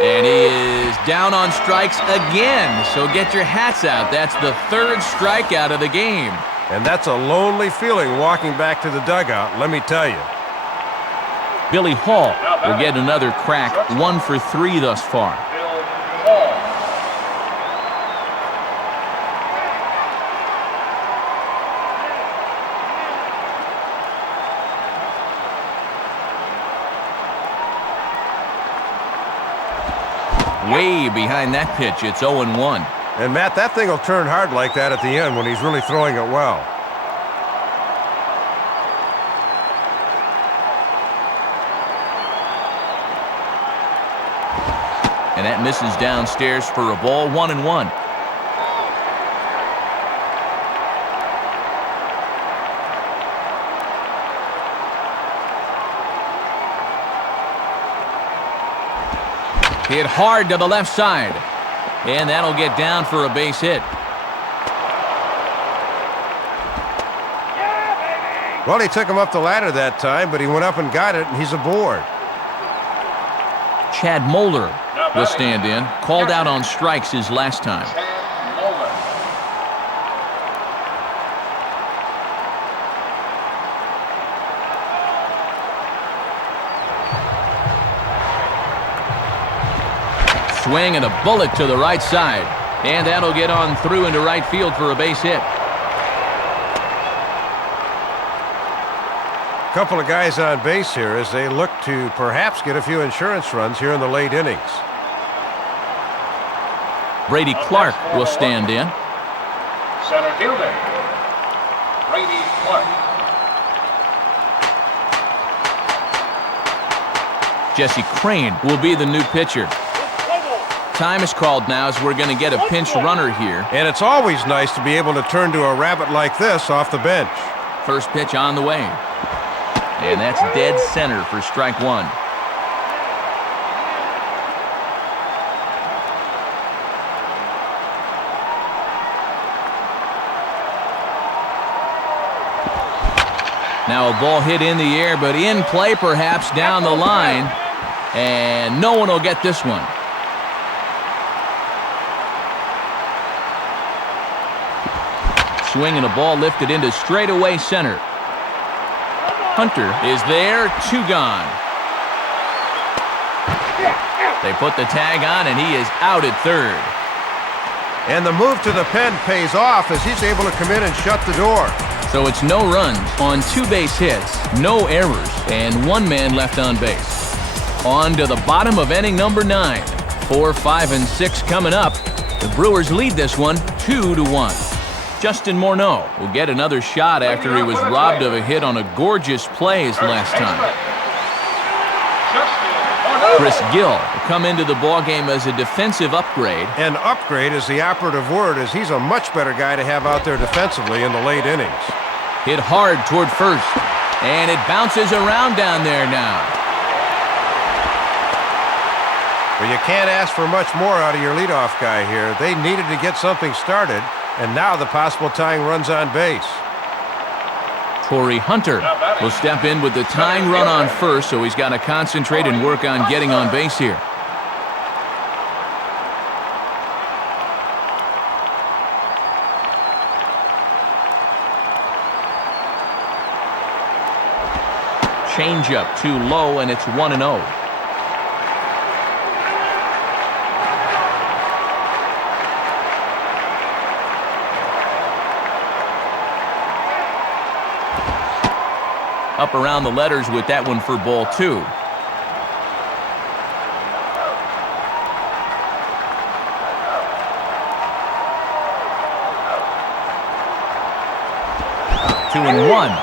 And he is down on strikes again. So get your hats out. That's the 3rd strikeout of the game. And that's a lonely feeling walking back to the dugout, let me tell you. Billy Hall will get another crack, 1 for 3 thus far. Way behind that pitch, it's 0-1. And Matt, that thing will turn hard like that at the end when he's really throwing it well. And that misses downstairs for a ball, 1-1. Hit hard to the left side. And that'll get down for a base hit. Well, he took him up the ladder that time, but he went up and got it, and he's aboard. Chad Moeller will stand in. Called out on strikes his last time. Swing and a bullet to the right side. And that'll get on through into right field for a base hit. couple of guys on base here as they look to perhaps get a few insurance runs here in the late innings. Brady Clark will stand in. Center fielder, Brady Clark. Jesse Crane will be the new pitcher. Time is called now as we're going to get a pinch runner here. And it's always nice to be able to turn to a rabbit like this off the bench. First pitch on the way. And that's dead center for strike one. Now a ball hit in the air, but in play perhaps down the line. And no one will get this one. Swing and a ball lifted into straightaway center. Hunter is there, 2 gone. They put the tag on and he is out at third. And the move to the pen pays off as he's able to come in and shut the door. So it's no runs on 2 base hits, no errors, and 1 man left on base. On to the bottom of inning number 9. 4, 5, and 6 coming up. The Brewers lead this one 2-1. Justin Morneau will get another shot after he was robbed of a hit on a gorgeous play his last time. Chris Gill will come into the ballgame as a defensive upgrade. And upgrade is the operative word, as he's a much better guy to have out there defensively in the late innings. Hit hard toward first, and it bounces around down there now. Well, you can't ask for much more out of your leadoff guy here. They needed to get something started, and now the possible tying runs on base. Torrey Hunter will step in with the tying run on first, so he's got to concentrate and work on getting on base here. Changeup too low, and it's 1-0. Up around the letters with that one for ball 2. 2-1.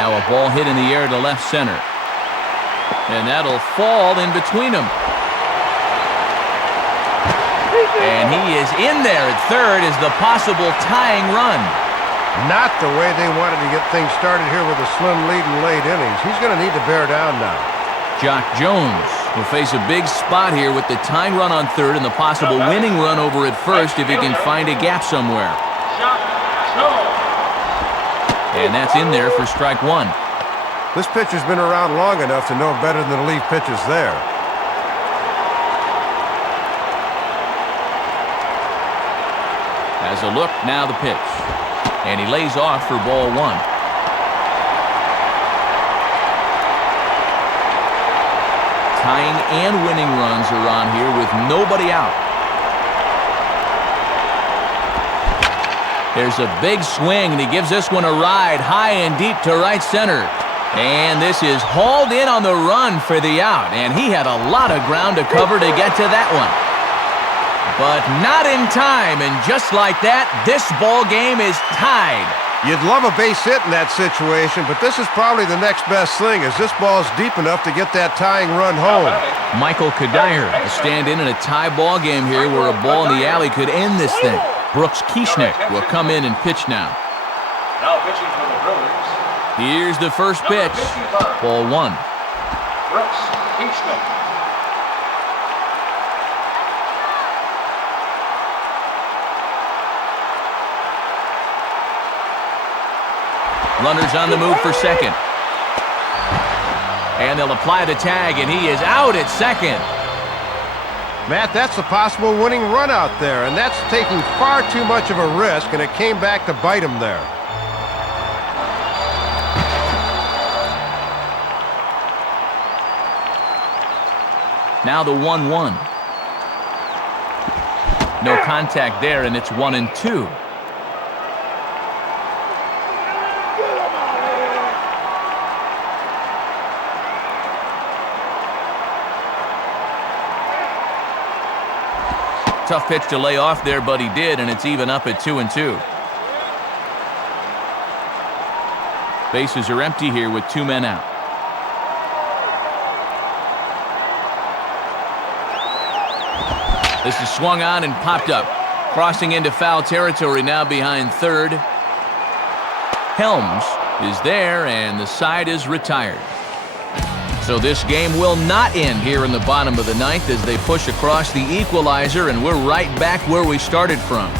Now a ball hit in the air to left center. And that'll fall in between them. And he is in there at third as the possible tying run. Not the way they wanted to get things started here with a slim lead in late innings. He's going to need to bear down now. Jock Jones will face a big spot here with the tying run on third and the possible winning run over at first if he can find a gap somewhere. And that's in there for strike one. This pitcher's been around long enough to know better than to leave pitches there. As a look, now the pitch. And he lays off for ball 1. Tying and winning runs are on here with nobody out. There's a big swing, and he gives this one a ride high and deep to right center. And this is hauled in on the run for the out, and he had a lot of ground to cover to get to that one. But not in time, and just like that, this ball game is tied. You'd love a base hit in that situation, but this is probably the next best thing, as this ball's deep enough to get that tying run home. Michael Kadire will stand in a tie ball game here where a ball in the alley could end this thing. Brooks Kieschnick will come in and pitch now. Now pitching for the Brewers. Here's the first pitch. Ball 1. Brooks Kieschnick. Runners on the move for second. And they'll apply the tag, and he is out at second. Matt, that's a possible winning run out there, and that's taking far too much of a risk, and it came back to bite him there. Now the 1-1. No contact there, and it's 1-2. Tough pitch to lay off there, but he did, and it's even up at 2-2. Bases are empty here with 2 men out. This is swung on and popped up. Crossing into foul territory now behind third. Helms is there, and the side is retired. So this game will not end here in the bottom of the ninth as they push across the equalizer, and we're right back where we started from.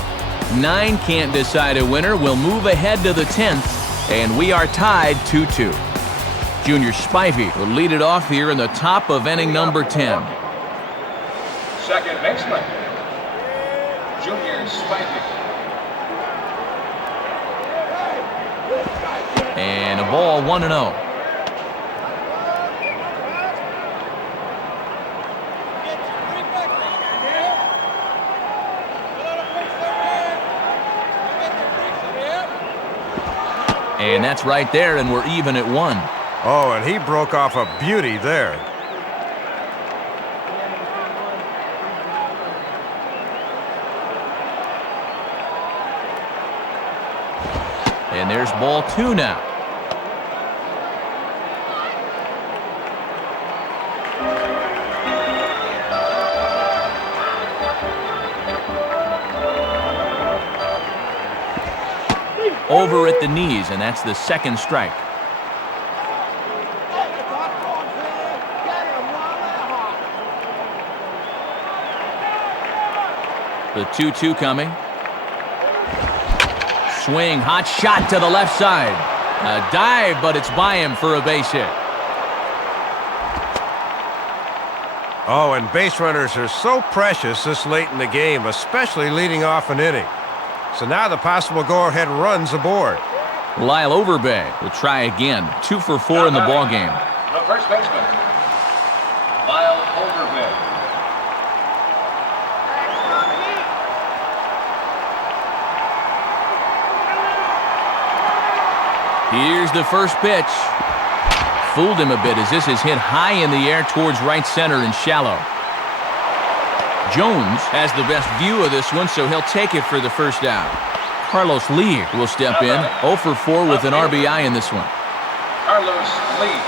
9 can't decide a winner. We'll move ahead to the 10th, and we are tied 2-2. Junior Spivey will lead it off here in the top of inning number 10. Second baseman, Junior Spivey. And a ball 1-0. And that's right there, and we're even at 1. Oh, and he broke off a beauty there. And there's ball 2 now. Over at the knees, and that's the second strike. The 2-2 coming. Swing, hot shot to the left side. A dive, but it's by him for a base hit. Oh, and base runners are so precious this late in the game, especially leading off an inning. So now the possible go-ahead run's aboard. Lyle Overbay will try again. 2 for 4 in the ballgame. The first baseman, Lyle Overbay. Here's the first pitch. Fooled him a bit as this is hit high in the air towards right center and shallow. Jones has the best view of this one, so he'll take it for the first out. Carlos Lee will step in, 0 for 4 with an RBI in this one. Carlos Lee.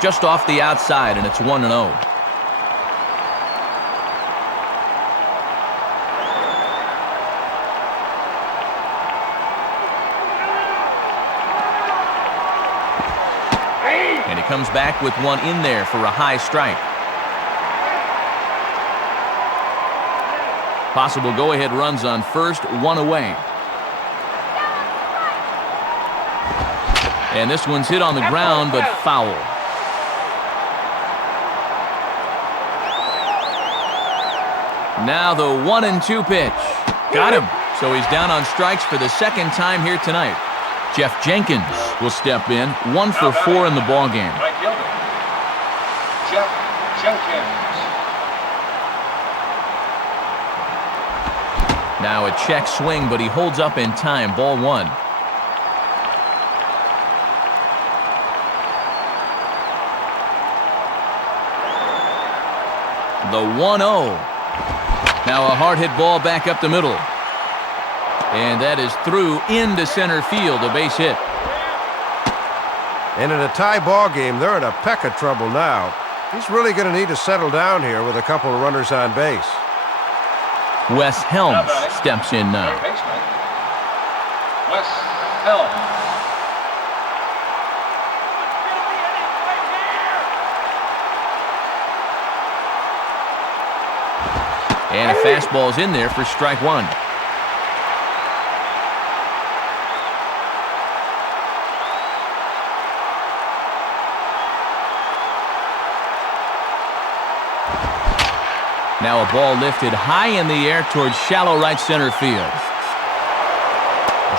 Just off the outside, and it's 1-0. And he comes back with one in there for a high strike. Possible go-ahead runs on first, 1 away. And this one's hit on the ground, but foul. Now the 1-2 pitch. Got him. So he's down on strikes for the second time here tonight. Jeff Jenkins will step in, 1 for 4 in the ballgame. Right fielder, Jeff Jenkins. Now a check swing, but he holds up in time. Ball 1. The 1-0. Now a hard hit ball back up the middle. And that is through into center field, a base hit. And in a tie ball game, they're in a peck of trouble now. He's really going to need to settle down here with a couple of runners on base. Wes Helms steps in now. Third baseman, Wes Helms. And a fastball's in there for strike 1. Now a ball lifted high in the air towards shallow right center field.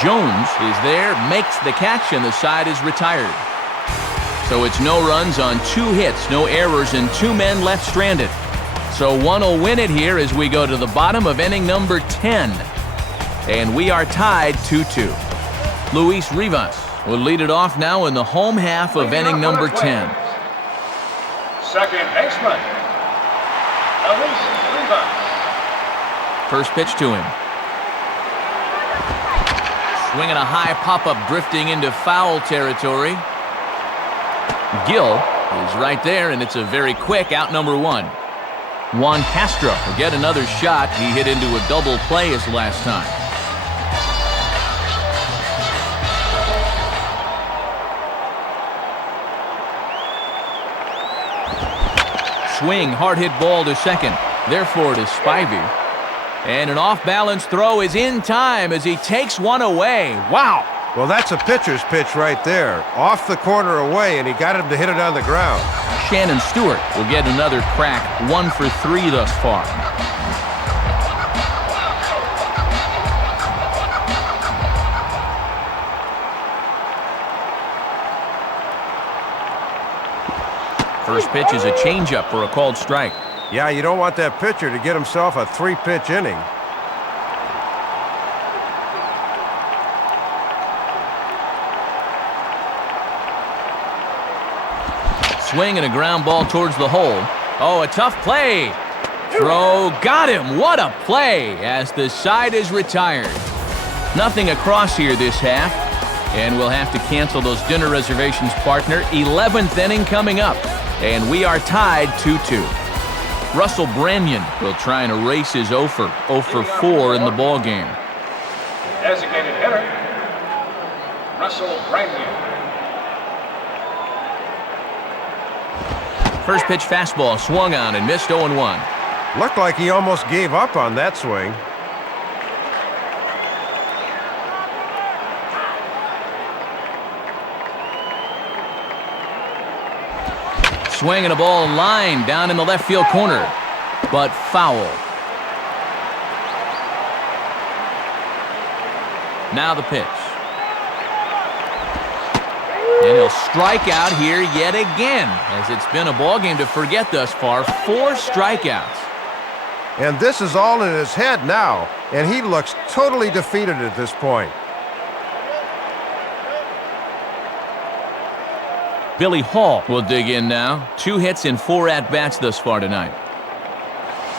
Jones is there, makes the catch, and the side is retired. So it's no runs on 2 hits, no errors, and 2 men left stranded. So one will win it here as we go to the bottom of inning number 10. And we are tied 2-2. Luis Rivas will lead it off now in the home half of inning number 10. Second baseman, Luis Rivas. First pitch to him. Swinging a high pop-up, drifting into foul territory. Gill is right there, and it's a very quick out number 1. Juan Castro will get another shot. He hit into a double play his last time. Swing, hard hit ball to second. Therefore to Spivey. And an off-balance throw is in time as he takes one away. Wow! Well, that's a pitcher's pitch right there. Off the corner away, and he got him to hit it on the ground. Shannon Stewart will get another crack, 1 for 3 thus far. First pitch is a changeup for a called strike. Yeah, you don't want that pitcher to get himself a 3-pitch inning. Swing and a ground ball towards the hole. Oh, a tough play. Throw, got him. What a play as the side is retired. Nothing across here this half, and we'll have to cancel those dinner reservations, partner. 11th inning coming up, and we are tied 2-2. Russell Branyan will try and erase his 0 for 4 in the ball game. Designated hitter, Russell Branyan. First pitch fastball swung on and missed 0-1. Looked like he almost gave up on that swing. Swinging a ball line down in the left field corner, but foul. Now the pitch. And he'll strike out here yet again, as it's been a ball game to forget thus far. 4 strikeouts. And this is all in his head now, and he looks totally defeated at this point. Billy Hall will dig in now. 2 hits and 4 at-bats thus far tonight.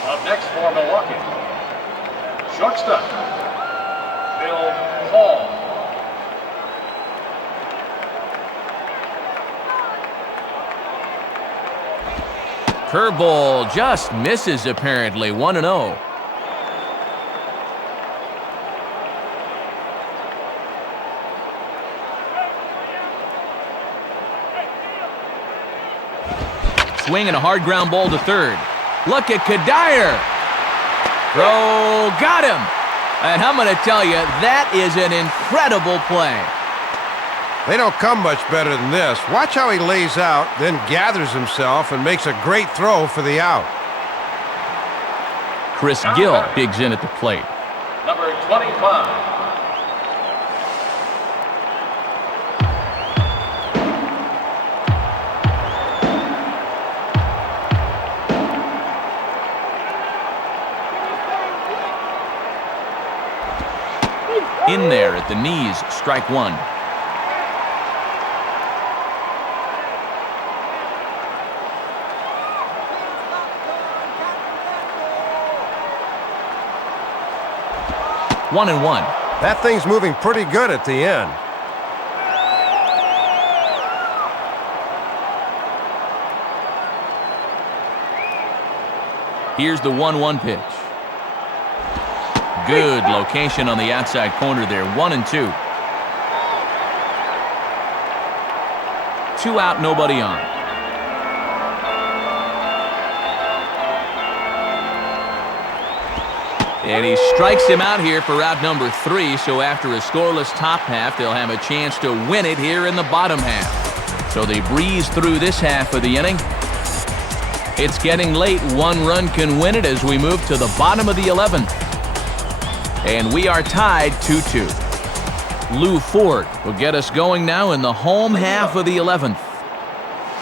Up next for Milwaukee, shortstop, Bill Hall. Curveball just misses apparently. 1-0. Swing and a hard ground ball to third. Look at Kadire. Throw, got him. And I'm going to tell you, that is an incredible play. They don't come much better than this. Watch how he lays out, then gathers himself and makes a great throw for the out. Chris Gill digs in at the plate. Number 25. In there at the knees, strike 1. One and one. That thing's moving pretty good at the end. Here's the 1-1 pitch. Good location on the outside corner there. 1 and 2. 2 out, nobody on. And he strikes him out here for out number 3, so after a scoreless top half, they'll have a chance to win it here in the bottom half. So they breeze through this half of the inning. It's getting late. 1 run can win it as we move to the bottom of the 11th. And we are tied 2-2. Lou Ford will get us going now in the home half of the 11th.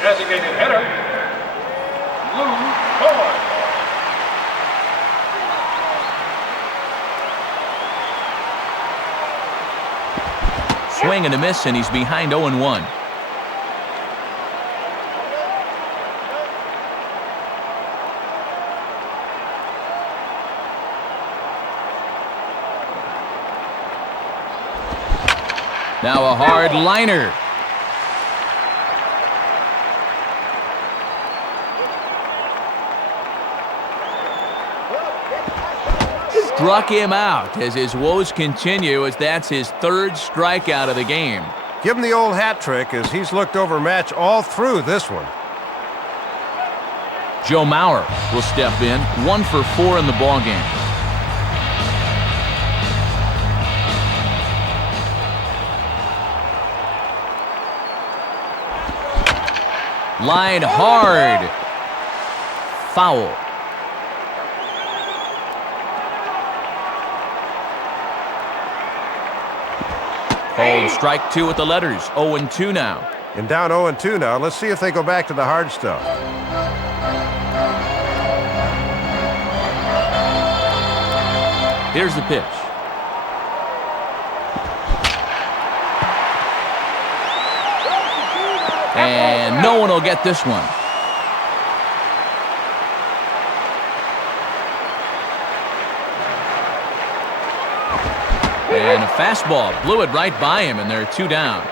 Designated hitter, Lou Ford. Swing and a miss, and he's behind 0-1. Now a hard liner. Struck him out as his woes continue, as that's his third strikeout of the game. Give him the old hat trick, as he's looked overmatched all through this one. Joe Mauer will step in, 1 for 4 in the ballgame. Line hard. Foul. Called strike 2 with the letters. 0-2 now. And down 0-2 now. Let's see if they go back to the hard stuff. Here's the pitch. And no one will get this one. And a fastball blew it right by him, and they're 2 down.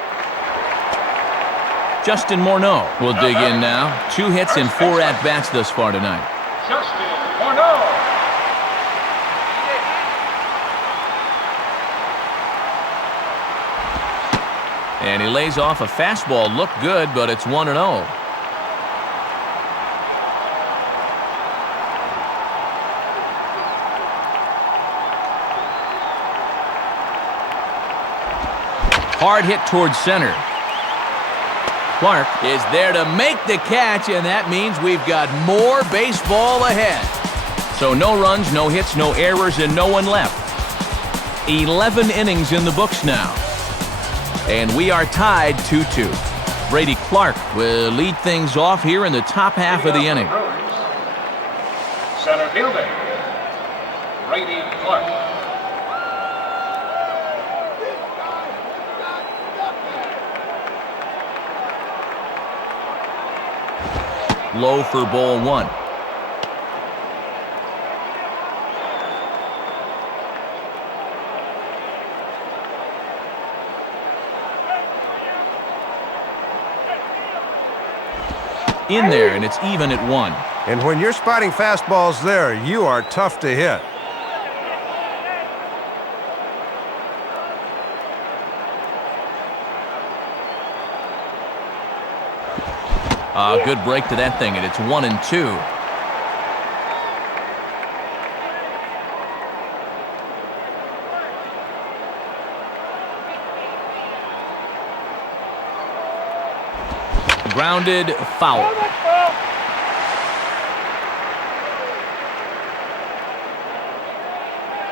Justin Morneau will dig in now. 2 hits and 4 at-bats thus far tonight. Justin Morneau. And he lays off a fastball. Looked good, but it's 1-0. Hard hit towards center. Clark is there to make the catch, and that means we've got more baseball ahead. So no runs, no hits, no errors, and no one left. 11 innings in the books now. And we are tied 2-2. Brady Clark will lead things off here in the top half of the inning. Center fielder, Brady Clark. Low for ball 1. In there, and it's even at 1. And when you're spotting fastballs there, you are tough to hit. Good break to that thing, and it's 1-2. Grounded, foul.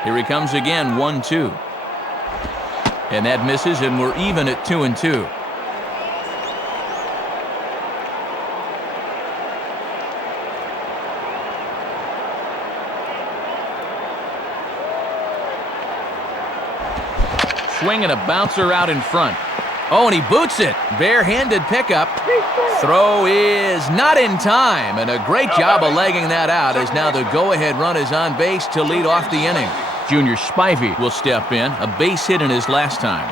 Here he comes again, 1-2. And that misses, and we're even at 2-2. Swing and a bouncer out in front. Oh, and he boots it. Bare-handed pickup. Throw is not in time, and a great job of legging that out, as now the go-ahead run is on base to lead off the inning. Junior Spivey will step in, a base hit in his last time.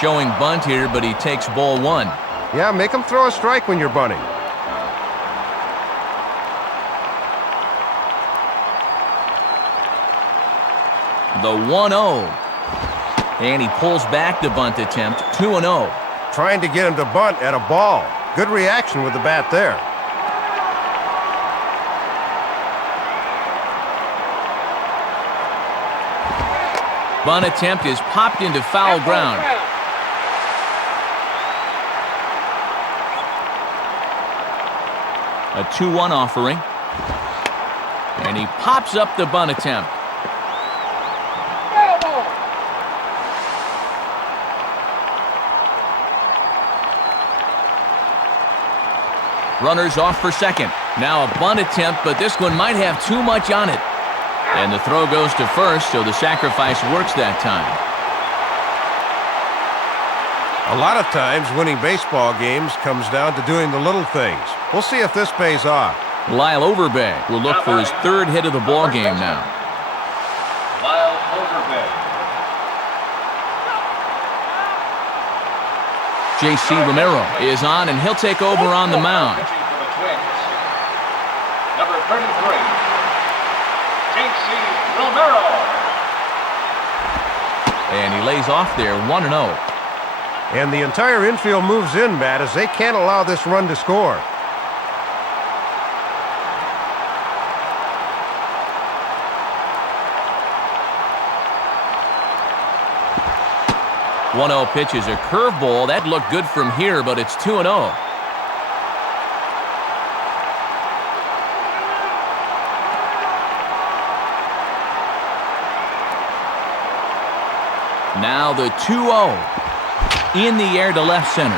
Showing bunt here, but he takes ball 1. Yeah, make him throw a strike when you're bunting. The 1-0. And he pulls back the bunt attempt, 2-0. Trying to get him to bunt at a ball. Good reaction with the bat there. Bunt attempt is popped into foul ground. A 2-1 offering. And he pops up the bunt attempt. Runners off for second. Now a bunt attempt, but this one might have too much on it. And the throw goes to first, so the sacrifice works that time. A lot of times, winning baseball games comes down to doing the little things. We'll see if this pays off. Lyle Overbay will look for his third hit of the ball game now. Lyle Overbay. J.C. Romero is on, and he'll take over on the mound. Pitching for the Twins. Number 33, J.C. Romero. And he lays off there, 1-0. And the entire infield moves in, Matt, as they can't allow this run to score. One-0 pitch is a curveball. That looked good from here, but it's 2-0. Now the 2-0. In the air to left center.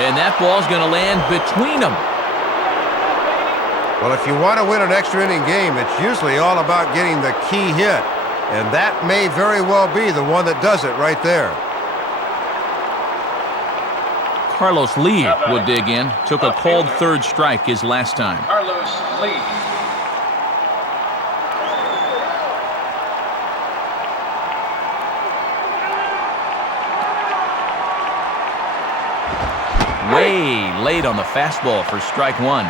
And that ball's going to land between them. Well, if you want to win an extra inning game, it's usually all about getting the key hit. And that may very well be the one that does it right there. Carlos Lee will dig in. Took a cold third strike his last time. Carlos Lee. Way late on the fastball for strike one.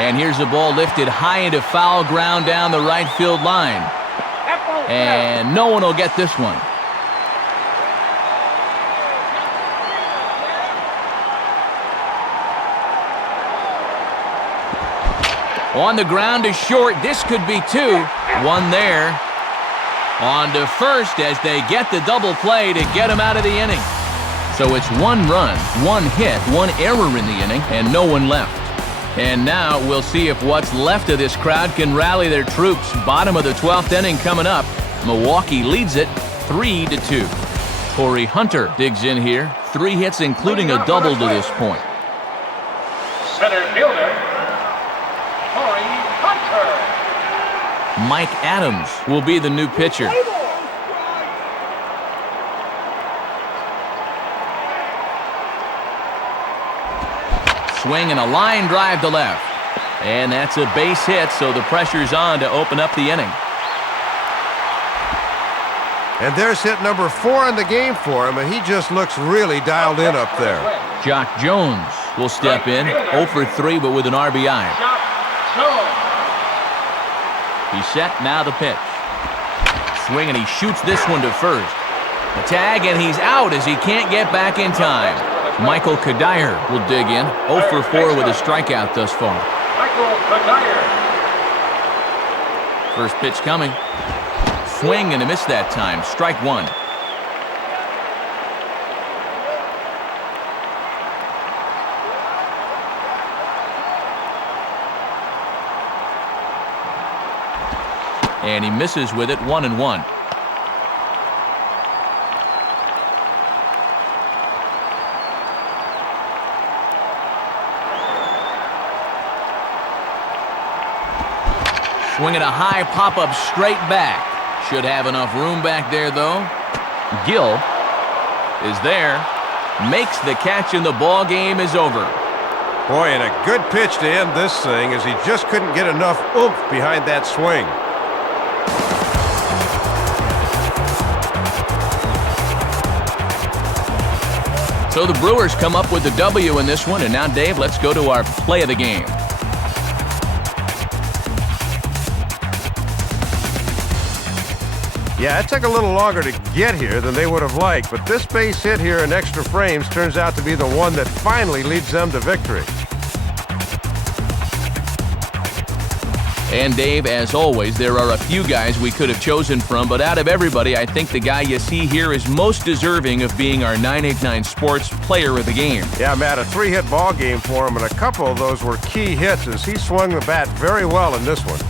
And here's the ball lifted high into foul ground down the right field line. And no one will get this one. On the ground to short. This could be two. One there. On to first as they get the double play to get him out of the inning. So it's one run, one hit, one error in the inning, and no one left. And now we'll see if what's left of this crowd can rally their troops. Bottom of the 12th inning coming up. Milwaukee leads it 3-2. Torrey Hunter digs in here. 3 hits, including a double to this point. Center fielder, Torrey Hunter. Mike Adams will be the new pitcher. Swing and a line drive to left. And that's a base hit, so the pressure's on to open up the inning. And there's hit number 4 in the game for him, and he just looks really dialed in up there. Jock Jones will step in, 0 for 3, but with an RBI. Jock Jones. He's set, now the pitch. Swing, and he shoots this one to first. The tag, and he's out as he can't get back in time. Michael Kadire will dig in, 0 for 4 with a strikeout thus far. Michael Kadire. First pitch coming. Swing and a miss that time. Strike one. And he misses with it, 1-1. Swinging a high pop-up straight back. Should have enough room back there, though. Gill is there. Makes the catch, and the ball game is over. Boy, and a good pitch to end this thing, as he just couldn't get enough oomph behind that swing. So the Brewers come up with the W in this one, and now, Dave, let's go to our play of the game. Yeah, it took a little longer to get here than they would have liked, but this base hit here in extra frames turns out to be the one that finally leads them to victory. And Dave, as always, there are a few guys we could have chosen from, but out of everybody, I think the guy you see here is most deserving of being our 989 Sports Player of the Game. Yeah, Matt, a 3-hit ball game for him, and a couple of those were key hits as he swung the bat very well in this one.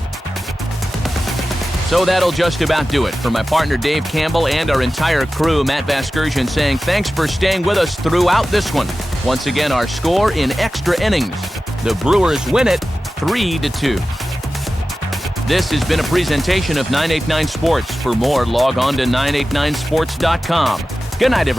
So that'll just about do it. For my partner Dave Campbell and our entire crew, Matt Vasgersian saying thanks for staying with us throughout this one. Once again, our score in extra innings. The Brewers win it 3-2. This has been a presentation of 989 Sports. For more, log on to 989sports.com. Good night, everyone.